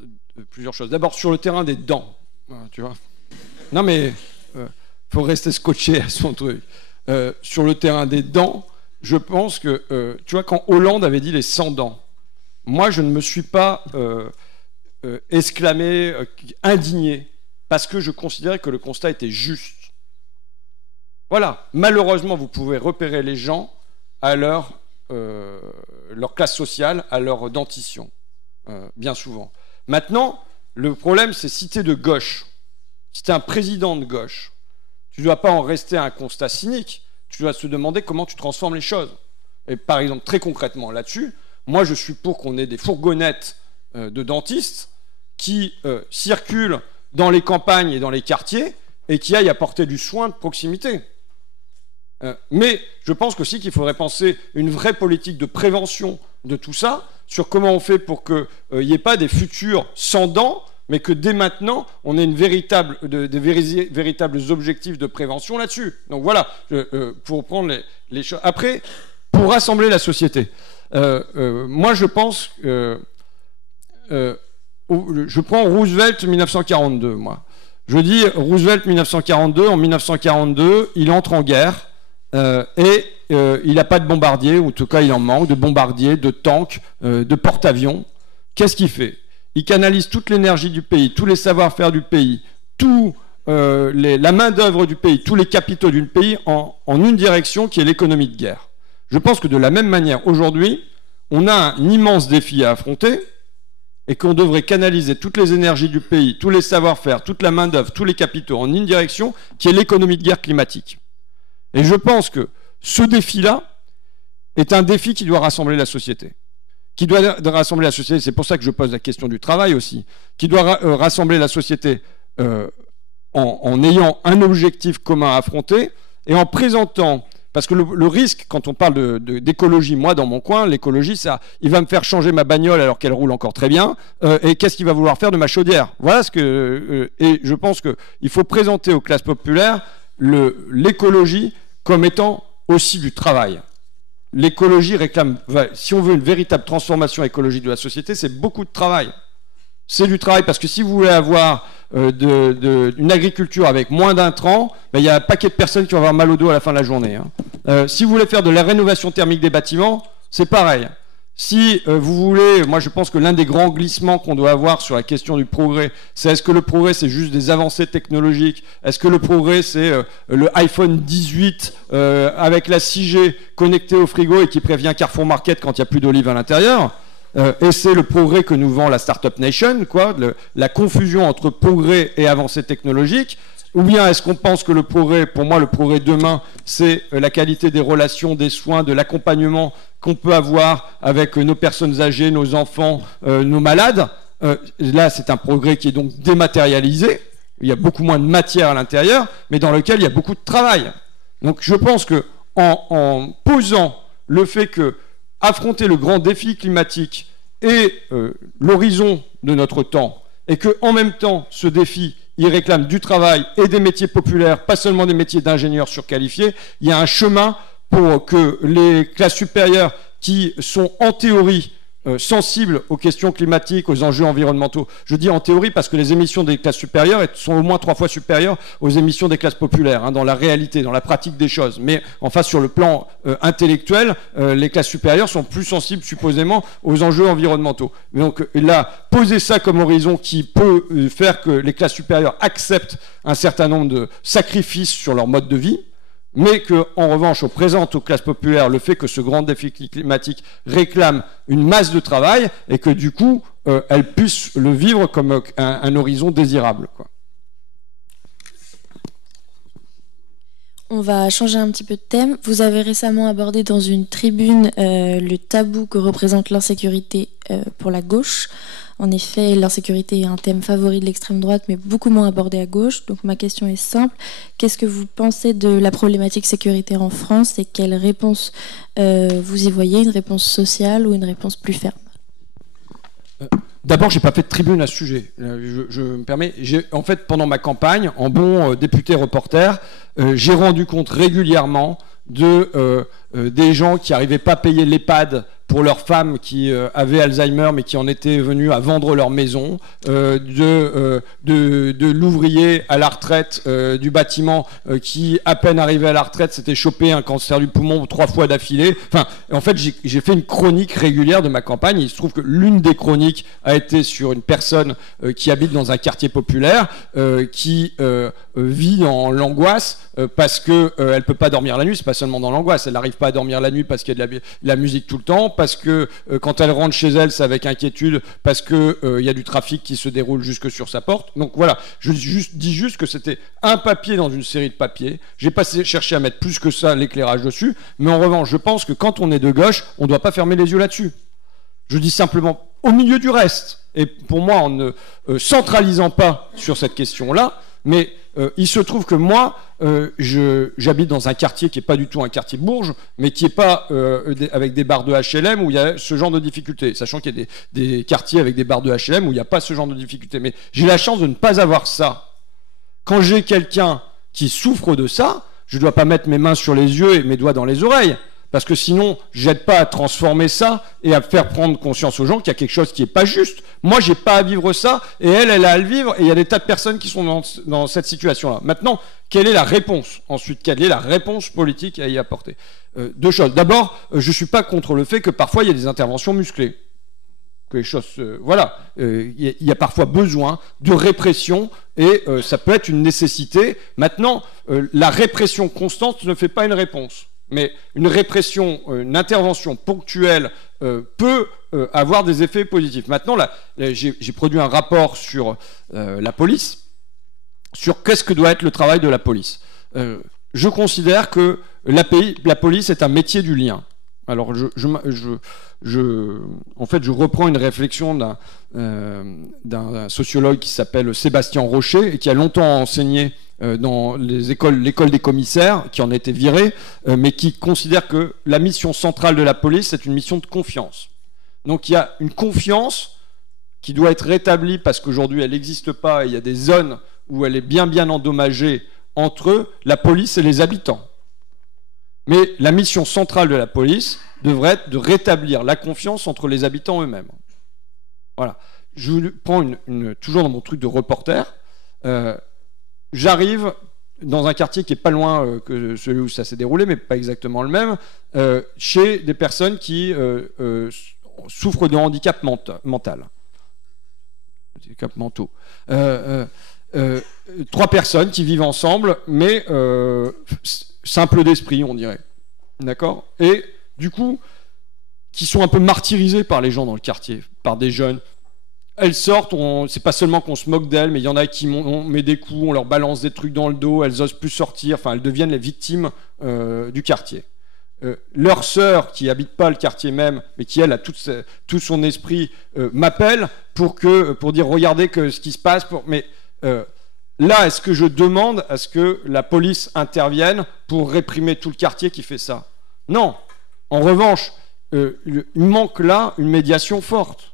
plusieurs choses. D'abord, sur le terrain des dents, tu vois. Non, mais faut rester scotché à son truc. Sur le terrain des dents, je pense que, tu vois, quand Hollande avait dit les 100 dents, moi, je ne me suis pas exclamé, indigné, parce que je considérais que le constat était juste. Voilà. Malheureusement, vous pouvez repérer les gens à leur classe sociale, à leur dentition, bien souvent. Maintenant, le problème, c'est si tu es de gauche, si tu es un président de gauche, tu ne dois pas en rester à un constat cynique, tu dois se demander comment tu transformes les choses. Et par exemple, très concrètement là-dessus, moi je suis pour qu'on ait des fourgonnettes de dentistes qui circulent dans les campagnes et dans les quartiers et qui aillent apporter du soin de proximité. Mais je pense aussi qu'il faudrait penser une vraie politique de prévention de tout ça, sur comment on fait pour qu'il n'y ait pas des futurs sans dents, mais que dès maintenant, on ait des véritables objectifs de prévention là-dessus. Donc voilà, pour prendre les choses. Après, pour rassembler la société, moi je pense que... je prends Roosevelt 1942, moi. Je dis Roosevelt 1942, en 1942, il entre en guerre et il n'a pas de bombardiers, ou en tout cas il en manque, de bombardiers, de tanks, de porte-avions. Qu'est-ce qu'il fait? Il canalise toute l'énergie du pays, tous les savoir-faire du pays, la main-d'œuvre du pays, tous les capitaux du pays en une direction qui est l'économie de guerre. Je pense que de la même manière, aujourd'hui, on a un immense défi à affronter et qu'on devrait canaliser toutes les énergies du pays, tous les savoir-faire, toute la main-d'œuvre, tous les capitaux en une direction qui est l'économie de guerre climatique. Et je pense que ce défi-là est un défi qui doit rassembler la société. Qui doit rassembler la société, c'est pour ça que je pose la question du travail aussi, qui doit rassembler la société en ayant un objectif commun à affronter et en présentant, parce que le risque, quand on parle d'écologie, moi dans mon coin, l'écologie, il va me faire changer ma bagnole alors qu'elle roule encore très bien, et qu'est-ce qu'il va vouloir faire de ma chaudière? Voilà ce que... et je pense qu'il faut présenter aux classes populaires l'écologie comme étant aussi du travail. L'écologie réclame, si on veut une véritable transformation écologique de la société, c'est beaucoup de travail. C'est du travail parce que si vous voulez avoir une agriculture avec moins d'intrants, il y a un paquet de personnes qui vont avoir mal au dos à la fin de la journée. Si vous voulez faire de la rénovation thermique des bâtiments, c'est pareil. Si vous voulez, moi je pense que l'un des grands glissements qu'on doit avoir sur la question du progrès, c'est est-ce que le progrès c'est juste des avancées technologiques? Est-ce que le progrès c'est le iPhone 18 avec la 6G connectée au frigo et qui prévient Carrefour Market quand il n'y a plus d'olives à l'intérieur? Et c'est le progrès que nous vend la Startup Nation, quoi, la confusion entre progrès et avancées technologiques. Ou bien est-ce qu'on pense que le progrès, pour moi le progrès demain, c'est la qualité des relations, des soins, de l'accompagnement qu'on peut avoir avec nos personnes âgées, nos enfants, nos malades. Là, c'est un progrès qui est donc dématérialisé. Il y a beaucoup moins de matière à l'intérieur, mais dans lequel il y a beaucoup de travail. Donc je pense qu'en posant le fait que affronter le grand défi climatique et l'horizon de notre temps, et qu'en même temps, ce défi, il réclame du travail et des métiers populaires, pas seulement des métiers d'ingénieurs surqualifiés, il y a un chemin pour que les classes supérieures qui sont en théorie sensibles aux questions climatiques, aux enjeux environnementaux. Je dis en théorie parce que les émissions des classes supérieures sont au moins 3 fois supérieures aux émissions des classes populaires, hein, dans la réalité, dans la pratique des choses. Mais enfin, sur le plan intellectuel, les classes supérieures sont plus sensibles supposément aux enjeux environnementaux. Donc là, poser ça comme horizon qui peut faire que les classes supérieures acceptent un certain nombre de sacrifices sur leur mode de vie, mais qu'en revanche, on présente aux classes populaires le fait que ce grand défi climatique réclame une masse de travail et que du coup, elles puissent le vivre comme un horizon désirable, quoi. On va changer un petit peu de thème. Vous avez récemment abordé dans une tribune le tabou que représente l'insécurité pour la gauche. En effet, l'insécurité est un thème favori de l'extrême droite, mais beaucoup moins abordé à gauche. Donc ma question est simple. Qu'est-ce que vous pensez de la problématique sécuritaire en France et quelle réponse vous y voyez? Une réponse sociale ou une réponse plus ferme? D'abord, j'ai pas fait de tribune à ce sujet. Je me permets. En fait, pendant ma campagne, en bon député reporter, j'ai rendu compte régulièrement des gens qui n'arrivaient pas à payer l'EHPAD pour leurs femmes qui avaient Alzheimer mais qui en étaient venus à vendre leur maison, de l'ouvrier à la retraite du bâtiment qui, à peine arrivé à la retraite, s'était chopé un cancer du poumon 3 fois d'affilée. Enfin, en fait, j'ai fait une chronique régulière de ma campagne. Il se trouve que l'une des chroniques a été sur une personne qui habite dans un quartier populaire, qui vit dans l'angoisse parce qu'elle ne peut pas dormir la nuit. C'est pas seulement dans l'angoisse, elle n'arrive pas à dormir la nuit parce qu'il y a de la musique tout le temps, parce que quand elle rentre chez elle, c'est avec inquiétude, parce qu'il y a du trafic qui se déroule jusque sur sa porte. Donc voilà, je dis juste que c'était un papier dans une série de papiers. J'ai pas cherché à mettre plus que ça l'éclairage dessus, mais en revanche, je pense que quand on est de gauche, on ne doit pas fermer les yeux là-dessus. Je dis simplement au milieu du reste. Et pour moi, en ne centralisant pas sur cette question-là, mais il se trouve que moi, j'habite dans un quartier qui n'est pas du tout un quartier bourge, mais qui n'est pas avec des barres de HLM où il y a ce genre de difficultés. Sachant qu'il y a des quartiers avec des barres de HLM où il n'y a pas ce genre de difficultés. Mais j'ai la chance de ne pas avoir ça. Quand j'ai quelqu'un qui souffre de ça, je ne dois pas mettre mes mains sur les yeux et mes doigts dans les oreilles. Parce que sinon, je n'aide pas à transformer ça et à faire prendre conscience aux gens qu'il y a quelque chose qui n'est pas juste. Moi, je n'ai pas à vivre ça, et elle a à le vivre, et il y a des tas de personnes qui sont dans cette situation-là. Maintenant, quelle est la réponse? Ensuite, quelle est la réponse politique à y apporter? 2 choses. D'abord, je ne suis pas contre le fait que parfois, il y a des interventions musclées. Que les choses... voilà. Il y a parfois besoin de répression, et ça peut être une nécessité. Maintenant, la répression constante ne fait pas une réponse. Mais une répression, une intervention ponctuelle peut avoir des effets positifs. Maintenant, j'ai produit un rapport sur la police, sur qu'est-ce que doit être le travail de la police. Je considère que la police est un métier du lien. Alors, en fait, je reprends une réflexion d'un sociologue qui s'appelle Sébastien Rocher et qui a longtemps enseigné dans l'école des commissaires, qui en a été viré, mais qui considère que la mission centrale de la police, c'est une mission de confiance. Donc il y a une confiance qui doit être rétablie parce qu'aujourd'hui elle n'existe pas et il y a des zones où elle est bien endommagée entre la police et les habitants. Mais la mission centrale de la police devrait être de rétablir la confiance entre les habitants eux-mêmes. Voilà. Je prends toujours dans mon truc de reporter. J'arrive dans un quartier qui n'est pas loin que celui où ça s'est déroulé, mais pas exactement le même, chez des personnes qui souffrent de handicap mental. Handicap mentaux. 3 personnes qui vivent ensemble, mais simples d'esprit, on dirait. D'accord? Et du coup, qui sont un peu martyrisées par les gens dans le quartier, par des jeunes. Elles sortent, c'est pas seulement qu'on se moque d'elles, mais il y en a qui on met des coups, on leur balance des trucs dans le dos, elles osent plus sortir, enfin elles deviennent les victimes du quartier. Leur sœur, qui habite pas le quartier même, mais qui elle a tout son esprit, m'appelle pour dire regardez ce qui se passe. Mais là, est-ce que je demande à ce que la police intervienne pour réprimer tout le quartier qui fait ça? Non. En revanche, il manque là une médiation forte.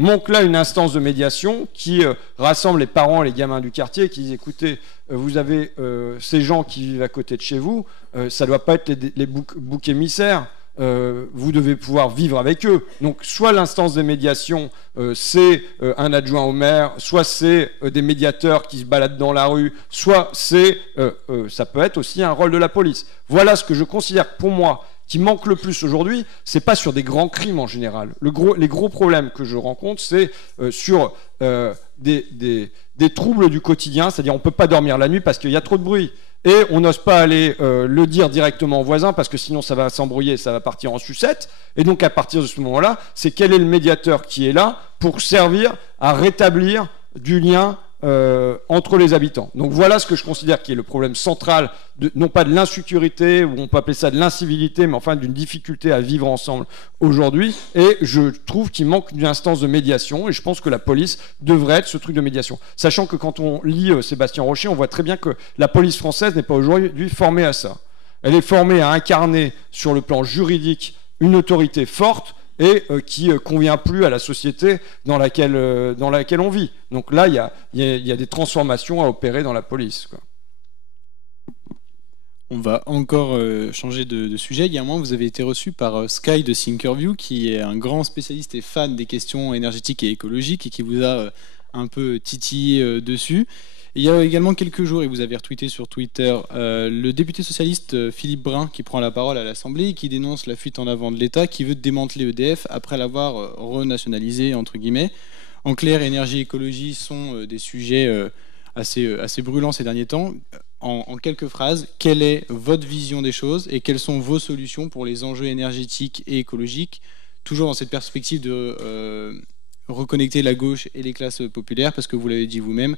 monte là une instance de médiation qui rassemble les parents, les gamins du quartier, qui disent écoutez, vous avez ces gens qui vivent à côté de chez vous, ça ne doit pas être les boucs émissaires. Vous devez pouvoir vivre avec eux. Donc soit l'instance des médiations, c'est un adjoint au maire, soit c'est des médiateurs qui se baladent dans la rue, soit c'est, ça peut être aussi un rôle de la police. Voilà ce que je considère pour moi qui manque le plus aujourd'hui, c'est pas sur des grands crimes en général. Les gros problèmes que je rencontre, c'est sur des troubles du quotidien, c'est-à-dire on ne peut pas dormir la nuit parce qu'il y a trop de bruit. Et on n'ose pas aller le dire directement aux voisins parce que sinon ça va s'embrouiller, ça va partir en sucette. Et donc à partir de ce moment-là, c'est quel est le médiateur qui est là pour servir à rétablir du lien entre les habitants. Donc voilà ce que je considère qui est le problème central, non pas de l'insécurité, ou on peut appeler ça de l'incivilité, mais enfin d'une difficulté à vivre ensemble aujourd'hui. Et je trouve qu'il manque d'une instance de médiation, et je pense que la police devrait être ce truc de médiation. Sachant que quand on lit Sébastien Rocher, on voit très bien que la police française n'est pas aujourd'hui formée à ça. Elle est formée à incarner sur le plan juridique une autorité forte, et qui convient plus à la société dans laquelle on vit. Donc là, il y a des transformations à opérer dans la police, quoi. On va encore changer de sujet. Il y a un moment, vous avez été reçu par Sky de Thinkerview, qui est un grand spécialiste et fan des questions énergétiques et écologiques, et qui vous a un peu titillé dessus. Et il y a également quelques jours, et vous avez retweeté sur Twitter, le député socialiste Philippe Brun qui prend la parole à l'Assemblée et qui dénonce la fuite en avant de l'État, qui veut démanteler EDF après l'avoir renationalisé, entre guillemets. En clair, énergie et écologie sont des sujets assez brûlants ces derniers temps. En quelques phrases, quelle est votre vision des choses et quelles sont vos solutions pour les enjeux énergétiques et écologiques, toujours dans cette perspective de reconnecter la gauche et les classes populaires, parce que vous l'avez dit vous-même,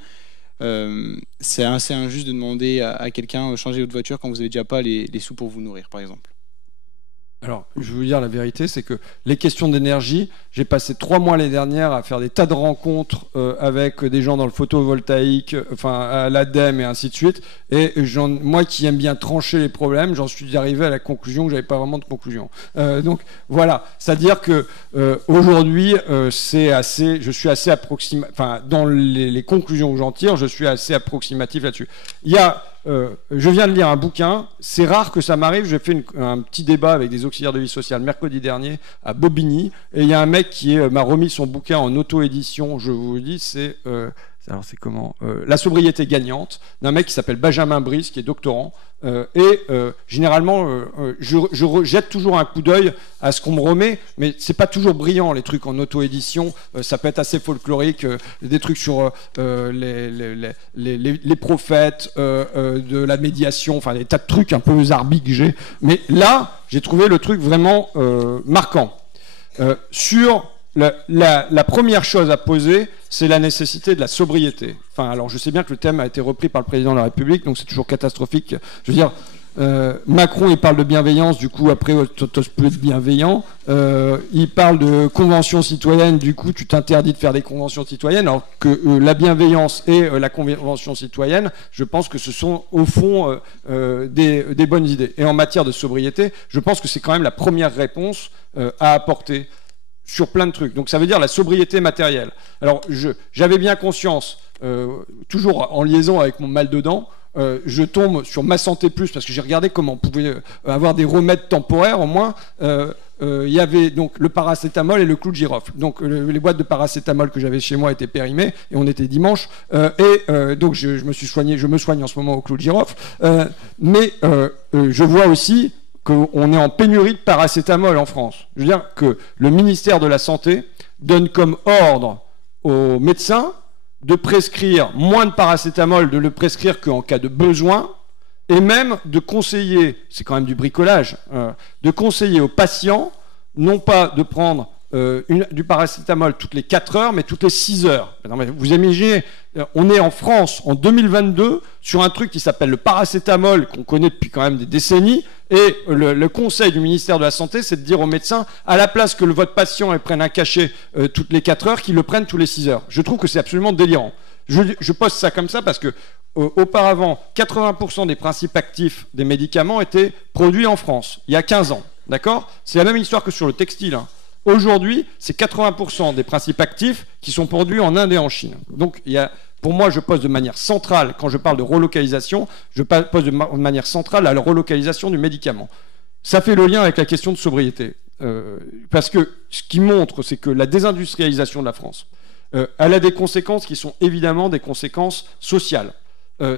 c'est assez injuste de demander à quelqu'un de changer votre voiture quand vous n'avez déjà pas les sous pour vous nourrir, par exemple. Alors, je vais vous dire la vérité, c'est que les questions d'énergie, j'ai passé 3 mois l'année dernière à faire des tas de rencontres avec des gens dans le photovoltaïque, enfin à l'ADEME et ainsi de suite. Et moi qui aime bien trancher les problèmes, j'en suis arrivé à la conclusion que j'avais pas vraiment de conclusion. Donc voilà, c'est-à-dire que aujourd'hui, je suis assez approximatif. Enfin, dans les conclusions que j'en tire, je suis assez approximatif là-dessus. Je viens de lire un bouquin, c'est rare que ça m'arrive, j'ai fait un petit débat avec des auxiliaires de vie sociale mercredi dernier à Bobigny, et il y a un mec qui m'a remis son bouquin en auto-édition, je vous le dis, c'est comment La sobriété gagnante, d'un mec qui s'appelle Benjamin Brice, qui est doctorant, généralement, je jette toujours un coup d'œil à ce qu'on me remet, mais c'est pas toujours brillant, les trucs en auto-édition, ça peut être assez folklorique, des trucs sur les prophètes, de la médiation, enfin des tas de trucs un peu zarbi que j'ai, mais là, j'ai trouvé le truc vraiment marquant. Sur la première chose à poser, c'est la nécessité de la sobriété. Enfin, alors je sais bien que le thème a été repris par le président de la République, donc c'est toujours catastrophique. Je veux dire, Macron, il parle de bienveillance, du coup, après, tu n'oses plus être bienveillant. Il parle de convention citoyenne, du coup, tu t'interdis de faire des conventions citoyennes, alors que la bienveillance et la convention citoyenne, je pense que ce sont, au fond, des bonnes idées. Et en matière de sobriété, je pense que c'est quand même la première réponse à apporter sur plein de trucs. Donc ça veut dire la sobriété matérielle. Alors j'avais bien conscience, toujours en liaison avec mon mal de dents, je tombe sur Ma Santé Plus parce que j'ai regardé comment on pouvait avoir des remèdes temporaires au moins. Il y avait donc le paracétamol et le clou de girofle. Donc les boîtes de paracétamol que j'avais chez moi étaient périmées et on était dimanche. Donc je me soigne en ce moment au clou de girofle. Mais je vois aussi qu'on est en pénurie de paracétamol en France. Je veux dire que le ministère de la Santé donne comme ordre aux médecins de prescrire moins de paracétamol, de le prescrire qu'en cas de besoin, et même de conseiller, c'est quand même du bricolage, de conseiller aux patients, non pas de prendre du paracétamol toutes les 4 heures, mais toutes les 6 heures. Non, mais vous imaginez, on est en France en 2022 sur un truc qui s'appelle le paracétamol, qu'on connaît depuis quand même des décennies, et le conseil du ministère de la Santé, c'est de dire aux médecins, à la place que votre patient prenne un cachet toutes les 4 heures, qu'il le prenne tous les 6 heures. Je trouve que c'est absolument délirant. Je poste ça comme ça parce que auparavant, 80% des principes actifs des médicaments étaient produits en France, il y a 15 ans. D'accord ? C'est la même histoire que sur le textile. Hein. Aujourd'hui, c'est 80% des principes actifs qui sont produits en Inde et en Chine. Donc, pour moi, je pose de manière centrale, quand je parle de relocalisation, je pose de manière centrale à la relocalisation du médicament. Ça fait le lien avec la question de sobriété. Parce que ce qui montre, c'est que la désindustrialisation de la France, elle a des conséquences qui sont évidemment des conséquences sociales.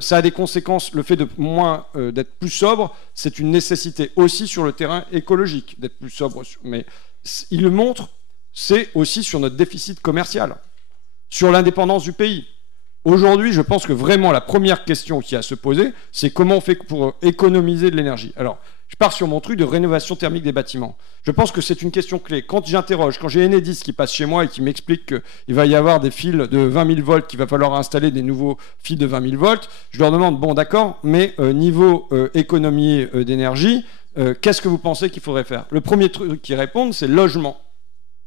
Ça a des conséquences, le fait d'être plus sobre, c'est une nécessité aussi sur le terrain écologique, d'être plus sobre. Mais il le montre, c'est aussi sur notre déficit commercial, sur l'indépendance du pays. Aujourd'hui, je pense que vraiment la première question qui a à se poser, c'est comment on fait pour économiser de l'énergie. Alors, je pars sur mon truc de rénovation thermique des bâtiments. Je pense que c'est une question clé. Quand j'interroge, quand j'ai Enedis qui passe chez moi et qui m'explique qu'il va y avoir des fils de 20 000 volts, qu'il va falloir installer des nouveaux fils de 20 000 volts, je leur demande, bon d'accord, mais niveau économie d'énergie, qu'est-ce que vous pensez qu'il faudrait faire? Le premier truc qu'ils répondent, c'est logement.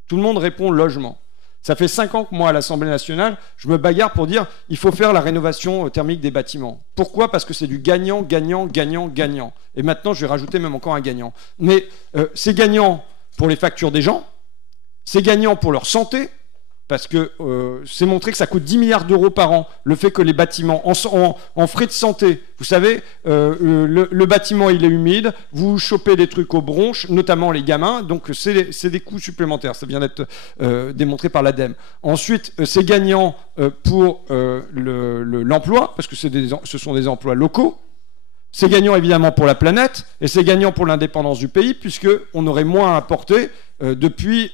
Tout le monde répond logement. Ça fait 5 ans que moi, à l'Assemblée nationale, je me bagarre pour dire il faut faire la rénovation thermique des bâtiments. Pourquoi? Parce que c'est du gagnant, gagnant, gagnant, gagnant. Et maintenant, je vais rajouter même encore un gagnant. Mais c'est gagnant pour les factures des gens, c'est gagnant pour leur santé, parce que c'est montré que ça coûte 10 milliards d'euros par an, le fait que les bâtiments, en frais de santé, vous savez, le bâtiment il est humide, vous chopez des trucs aux bronches, notamment les gamins, donc c'est des coûts supplémentaires, ça vient d'être démontré par l'ADEME. Ensuite, c'est gagnant pour l'emploi, parce que ce sont des emplois locaux. C'est gagnant évidemment pour la planète et c'est gagnant pour l'indépendance du pays puisqu'on aurait moins à importer depuis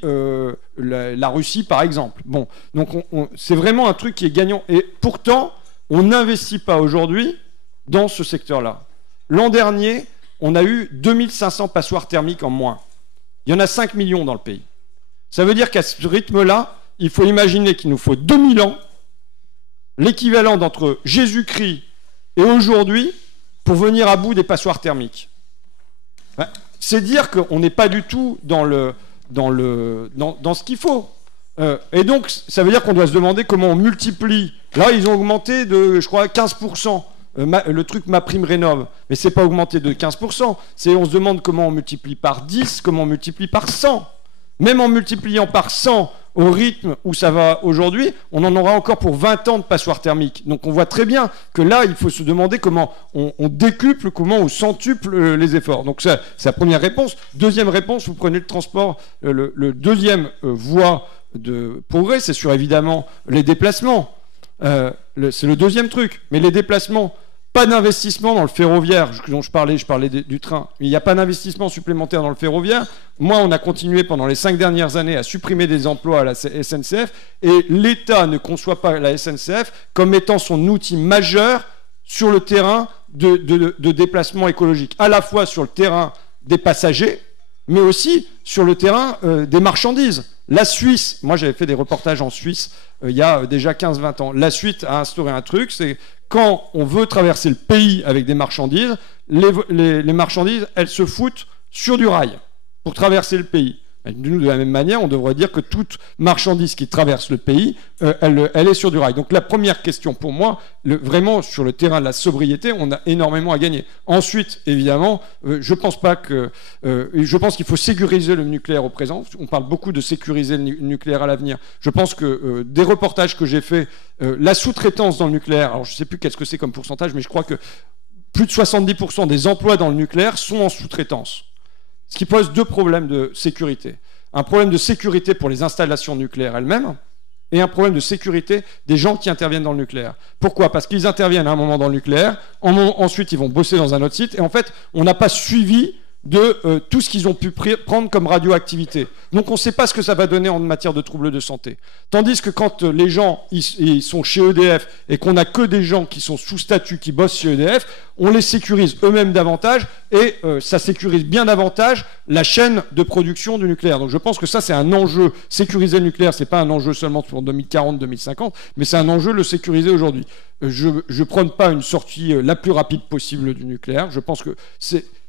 la Russie par exemple. Bon, donc c'est vraiment un truc qui est gagnant et pourtant on n'investit pas aujourd'hui dans ce secteur-là. L'an dernier, on a eu 2500 passoires thermiques en moins. Il y en a 5 millions dans le pays. Ça veut dire qu'à ce rythme-là, il faut imaginer qu'il nous faut 2000 ans, l'équivalent d'entre Jésus-Christ et aujourd'hui, pour venir à bout des passoires thermiques. C'est dire qu'on n'est pas du tout dans ce qu'il faut. Et donc, ça veut dire qu'on doit se demander comment on multiplie. Là, ils ont augmenté de, je crois, 15%. Le truc MaPrimeRénov'. Mais c'est pas augmenté de 15%. On se demande comment on multiplie par 10, comment on multiplie par 100. Même en multipliant par 100 au rythme où ça va aujourd'hui, on en aura encore pour 20 ans de passoires thermiques. Donc on voit très bien que là, il faut se demander comment on décuple, comment on centuple les efforts. Donc c'est la première réponse. Deuxième réponse, vous prenez le transport. Le deuxième voie de progrès, c'est sur évidemment les déplacements. C'est le deuxième truc. Mais les déplacements, pas d'investissement dans le ferroviaire, dont je parlais du train. Il n'y a pas d'investissement supplémentaire dans le ferroviaire. Moi, on a continué pendant les 5 dernières années à supprimer des emplois à la SNCF et l'État ne conçoit pas la SNCF comme étant son outil majeur sur le terrain de déplacement écologique, à la fois sur le terrain des passagers, mais aussi sur le terrain des marchandises. La Suisse, moi j'avais fait des reportages en Suisse il y a déjà 15-20 ans. La Suisse a instauré un truc, c'est quand on veut traverser le pays avec des marchandises, les marchandises, elles se foutent sur du rail pour traverser le pays. Nous, de la même manière, on devrait dire que toute marchandise qui traverse le pays, elle est sur du rail. Donc la première question pour moi, vraiment sur le terrain de la sobriété, on a énormément à gagner. Ensuite, évidemment, je pense qu'il faut sécuriser le nucléaire au présent. On parle beaucoup de sécuriser le nucléaire à l'avenir. Je pense que des reportages que j'ai faits, la sous-traitance dans le nucléaire, alors je ne sais plus qu'est-ce que c'est comme pourcentage, mais je crois que plus de 70% des emplois dans le nucléaire sont en sous-traitance. Ce qui pose deux problèmes de sécurité. Un problème de sécurité pour les installations nucléaires elles-mêmes et un problème de sécurité des gens qui interviennent dans le nucléaire. Pourquoi? Parce qu'ils interviennent à un moment dans le nucléaire, ensuite ils vont bosser dans un autre site et en fait on n'a pas suivi de tout ce qu'ils ont pu prendre comme radioactivité. Donc on ne sait pas ce que ça va donner en matière de troubles de santé. Tandis que quand les gens ils sont chez EDF et qu'on n'a que des gens qui sont sous statut, qui bossent chez EDF, on les sécurise eux-mêmes davantage et ça sécurise bien davantage la chaîne de production du nucléaire. Donc je pense que ça c'est un enjeu. Sécuriser le nucléaire, c'est pas un enjeu seulement pour 2040-2050, mais c'est un enjeu de le sécuriser aujourd'hui. Je ne prône pas une sortie la plus rapide possible du nucléaire. Je pense que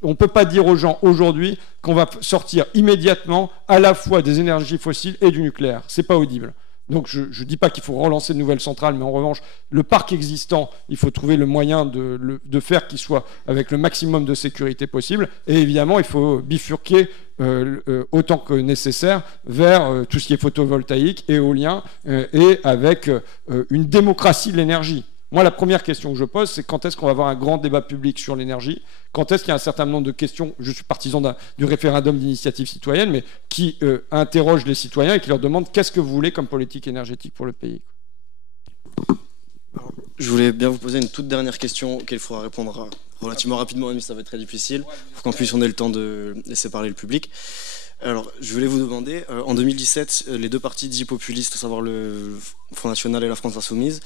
on ne peut pas dire aux gens aujourd'hui qu'on va sortir immédiatement à la fois des énergies fossiles et du nucléaire. C'est pas audible. Donc je ne dis pas qu'il faut relancer de nouvelles centrales, mais en revanche, le parc existant, il faut trouver le moyen de faire qu'il soit avec le maximum de sécurité possible. Et évidemment, il faut bifurquer autant que nécessaire vers tout ce qui est photovoltaïque, éolien, et avec une démocratie de l'énergie. Moi, la première question que je pose, c'est quand est-ce qu'on va avoir un grand débat public sur l'énergie? Quand est-ce qu'il y a un certain nombre de questions? Je suis partisan du référendum d'initiative citoyenne, mais qui interroge les citoyens et qui leur demande qu'est-ce que vous voulez comme politique énergétique pour le pays? Alors, je voulais bien vous poser une toute dernière question auquel il faudra répondre relativement rapidement, même si ça va être très difficile, pour qu'en plus on ait le temps de laisser parler le public. Alors, je voulais vous demander, en 2017, les deux partis dits populistes, à savoir le Front National et la France Insoumise,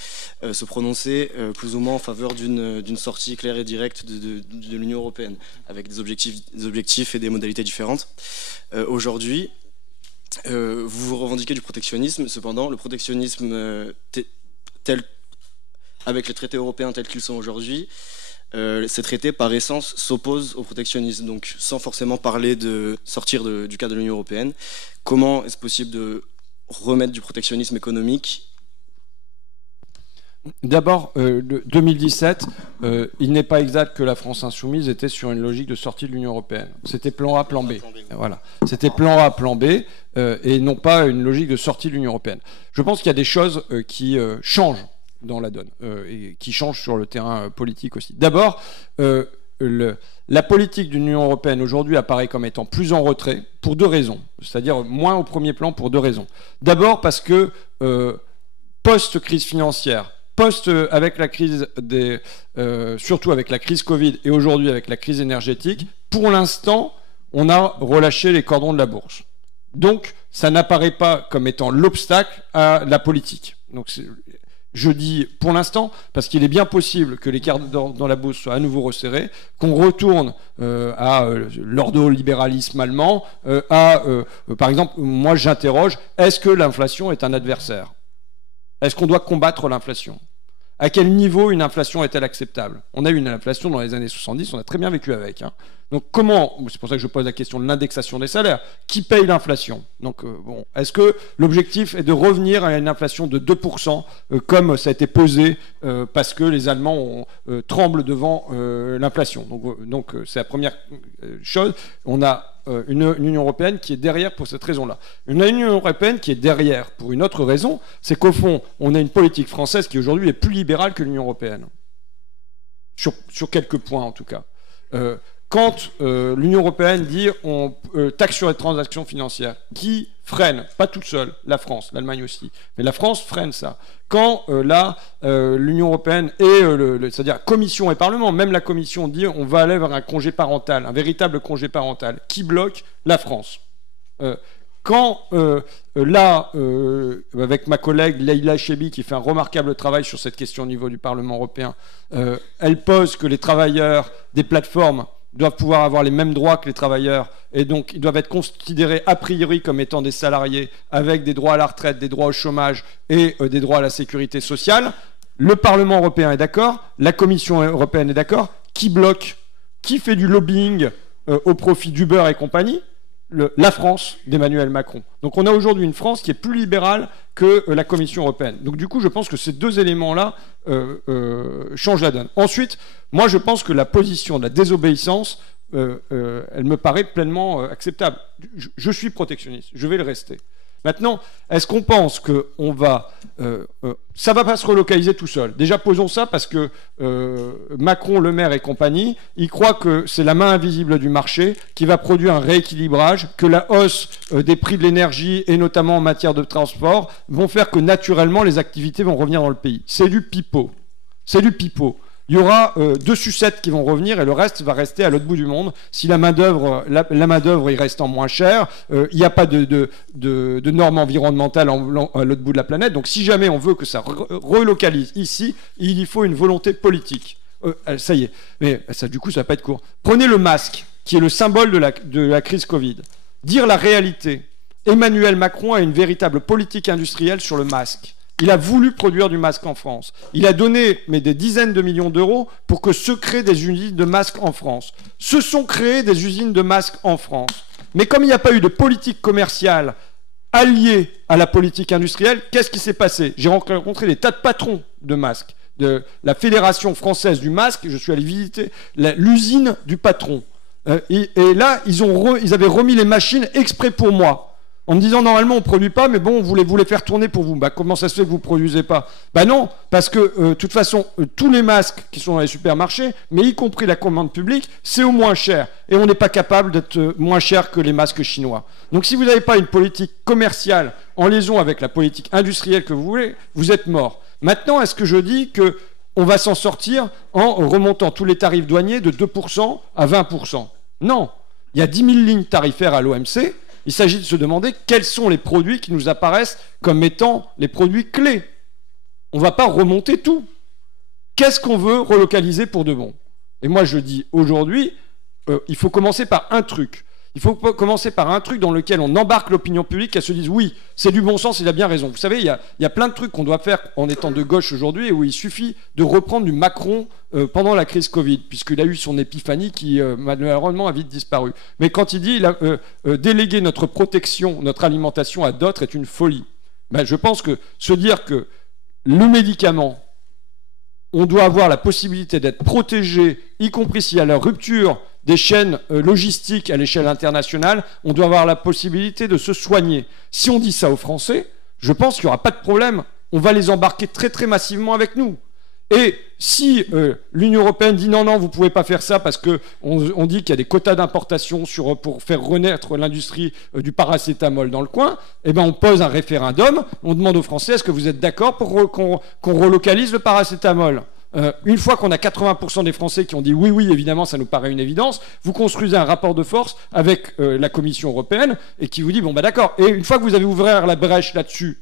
se prononçaient plus ou moins en faveur d'une sortie claire et directe de l'Union européenne, avec des objectifs et des modalités différentes. Aujourd'hui, vous revendiquez du protectionnisme, cependant, le protectionnisme avec les traités européens tels qu'ils sont aujourd'hui, ces traités, par essence, s'opposent au protectionnisme. Donc, sans forcément parler de sortir du cadre de l'Union européenne, comment est-ce possible de remettre du protectionnisme économique? D'abord, 2017, il n'est pas exact que la France Insoumise était sur une logique de sortie de l'Union européenne. C'était plan A, plan B. Voilà. C'était plan A, plan B, et non pas une logique de sortie de l'Union européenne. Je pense qu'il y a des choses qui changent dans la donne, et qui change sur le terrain politique aussi. D'abord, la politique de l'Union européenne aujourd'hui apparaît comme étant plus en retrait pour deux raisons, c'est-à-dire moins au premier plan pour deux raisons. D'abord parce que post-crise financière, avec la crise surtout avec la crise Covid et aujourd'hui avec la crise énergétique, pour l'instant, on a relâché les cordons de la bourse. Donc, ça n'apparaît pas comme étant l'obstacle à la politique. Donc, je dis pour l'instant, parce qu'il est bien possible que les cartes dans la bourse soient à nouveau resserrées, qu'on retourne à l'ordolibéralisme allemand, par exemple, moi j'interroge, est-ce que l'inflation est un adversaire? Est-ce qu'on doit combattre l'inflation? À quel niveau une inflation est-elle acceptable? On a eu une inflation dans les années 70, on a très bien vécu avec. Donc comment, c'est pour ça que je pose la question de l'indexation des salaires, qui paye l'inflation? Donc bon, est-ce que l'objectif est de revenir à une inflation de 2%, comme ça a été posé, parce que les Allemands tremblent devant l'inflation? Donc c'est la première chose. On a une Union européenne qui est derrière pour cette raison-là. Une Union européenne qui est derrière pour une autre raison, c'est qu'au fond, on a une politique française qui aujourd'hui est plus libérale que l'Union européenne. Sur quelques points en tout cas. Quand l'Union européenne dit on taxe sur les transactions financières, qui freine, pas toute seule, la France, l'Allemagne aussi, mais la France freine ça. Quand l'Union européenne et c'est-à-dire Commission et Parlement, même la Commission dit on va aller vers un congé parental, un véritable congé parental, qui bloque la France. Quand avec ma collègue Leïla Chebbi, qui fait un remarquable travail sur cette question au niveau du Parlement européen, elle pose que les travailleurs des plateformes doivent pouvoir avoir les mêmes droits que les travailleurs, et donc ils doivent être considérés a priori comme étant des salariés avec des droits à la retraite, des droits au chômage et des droits à la sécurité sociale. Le Parlement européen est d'accord, la Commission européenne est d'accord. Qui bloque? Qui fait du lobbying au profit d'Uber et compagnie? La France d'Emmanuel Macron. Donc on a aujourd'hui une France qui est plus libérale que la Commission européenne. Donc du coup, je pense que ces deux éléments-là changent la donne. Ensuite, moi je pense que la position de la désobéissance, elle me paraît pleinement acceptable. Je suis protectionniste, je vais le rester. Maintenant, est-ce qu'on pense que ça va pas se relocaliser tout seul? Déjà, posons ça parce que Macron, Le Maire et compagnie, ils croient que c'est la main invisible du marché qui va produire un rééquilibrage, que la hausse des prix de l'énergie et notamment en matière de transport vont faire que naturellement les activités vont revenir dans le pays. C'est du pipeau. C'est du pipeau. Il y aura 2 sucettes qui vont revenir et le reste va rester à l'autre bout du monde. Si la main-d'œuvre il reste en moins cher, il n'y a pas de normes environnementales à l'autre bout de la planète. Donc si jamais on veut que ça relocalise ici, il y faut une volonté politique. Ça y est, mais ça, du coup ça va pas être court. Prenez le masque, qui est le symbole de la crise Covid. Dire la réalité. Emmanuel Macron a une véritable politique industrielle sur le masque. Il a voulu produire du masque en France. Il a donné des dizaines de millions d'euros pour que se créent des usines de masques en France. Se sont créées des usines de masques en France. Mais comme il n'y a pas eu de politique commerciale allié à la politique industrielle, qu'est-ce qui s'est passé? J'ai rencontré des tas de patrons de masques, de la Fédération française du masque, je suis allé visiter l'usine du patron. Et là, ils avaient remis les machines exprès pour moi. En me disant, normalement, on ne produit pas, mais bon, on voulait vous les faire tourner pour vous. Bah, comment ça se fait que vous ne produisez pas? Bah non, parce que, de toute façon, tous les masques qui sont dans les supermarchés, mais y compris la commande publique, c'est au moins cher. Et on n'est pas capable d'être moins cher que les masques chinois. Donc, si vous n'avez pas une politique commerciale en liaison avec la politique industrielle que vous voulez, vous êtes mort. Maintenant, est-ce que je dis qu'on va s'en sortir en remontant tous les tarifs douaniers de 2% à 20%? Non. Il y a 10 000 lignes tarifaires à l'OMC. Il s'agit de se demander quels sont les produits qui nous apparaissent comme étant les produits clés. On ne va pas remonter tout. Qu'est-ce qu'on veut relocaliser pour de bon? Et moi, je dis aujourd'hui, il faut commencer par un truc. Il faut commencer par un truc dans lequel on embarque l'opinion publique, qu'elle se dise oui, c'est du bon sens, il a bien raison. Vous savez, il y a plein de trucs qu'on doit faire en étant de gauche aujourd'hui, où il suffit de reprendre du Macron pendant la crise Covid, puisqu'il a eu son épiphanie qui malheureusement a vite disparu. Mais quand il dit déléguer notre protection, notre alimentation à d'autres est une folie. Ben, je pense que se dire que le médicament, on doit avoir la possibilité d'être protégé, y compris s'il y a la rupture des chaînes logistiques à l'échelle internationale, on doit avoir la possibilité de se soigner. Si on dit ça aux Français, je pense qu'il n'y aura pas de problème. On va les embarquer très très massivement avec nous. Et si l'Union européenne dit non, non, vous ne pouvez pas faire ça parce qu'on dit qu'il y a des quotas d'importation pour faire renaître l'industrie du paracétamol dans le coin, eh ben on pose un référendum, on demande aux Français est-ce que vous êtes d'accord pour qu'on relocalise le paracétamol? Une fois qu'on a 80% des Français qui ont dit oui, oui, évidemment, ça nous paraît une évidence, vous construisez un rapport de force avec la Commission européenne et qui vous dit bon, bah d'accord, et une fois que vous avez ouvert la brèche là-dessus,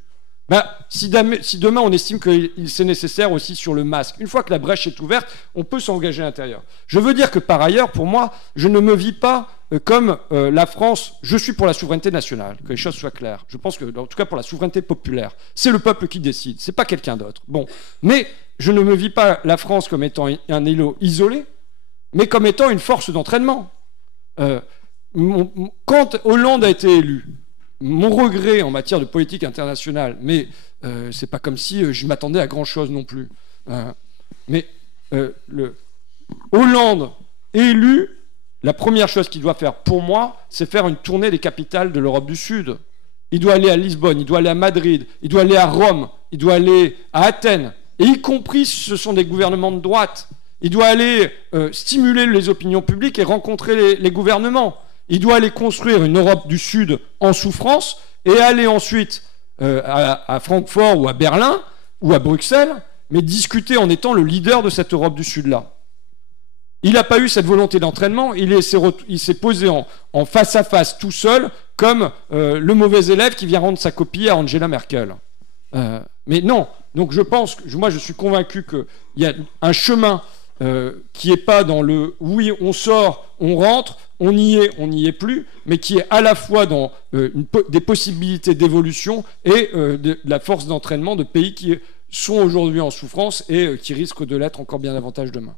bah, si demain on estime que c'est nécessaire aussi sur le masque, une fois que la brèche est ouverte, on peut s'engager à l'intérieur. Je veux dire que par ailleurs, pour moi, je ne me vis pas comme la France, je suis pour la souveraineté nationale, que les choses soient claires. Je pense que, en tout cas pour la souveraineté populaire, c'est le peuple qui décide, c'est pas quelqu'un d'autre. Bon, mais je ne me vis pas la France comme étant un îlot isolé, mais comme étant une force d'entraînement. Quand Hollande a été élu, mon regret en matière de politique internationale, mais c'est pas comme si je m'attendais à grand chose non plus. Mais Hollande élu, la première chose qu'il doit faire pour moi, c'est faire une tournée des capitales de l'Europe du Sud. Il doit aller à Lisbonne, il doit aller à Madrid, il doit aller à Rome, il doit aller à Athènes. Et y compris si ce sont des gouvernements de droite. Il doit aller stimuler les opinions publiques et rencontrer les gouvernements. Il doit aller construire une Europe du Sud en souffrance et aller ensuite à Francfort ou à Berlin ou à Bruxelles, mais discuter en étant le leader de cette Europe du Sud-là. Il n'a pas eu cette volonté d'entraînement, il s'est posé en face à face tout seul comme le mauvais élève qui vient rendre sa copie à Angela Merkel. Mais non, donc je pense, moi je suis convaincu qu'il y a un chemin qui n'est pas dans le oui, on sort, on rentre, on n'y est plus, mais qui est à la fois dans des possibilités d'évolution et de la force d'entraînement de pays qui sont aujourd'hui en souffrance et qui risquent de l'être encore bien davantage demain.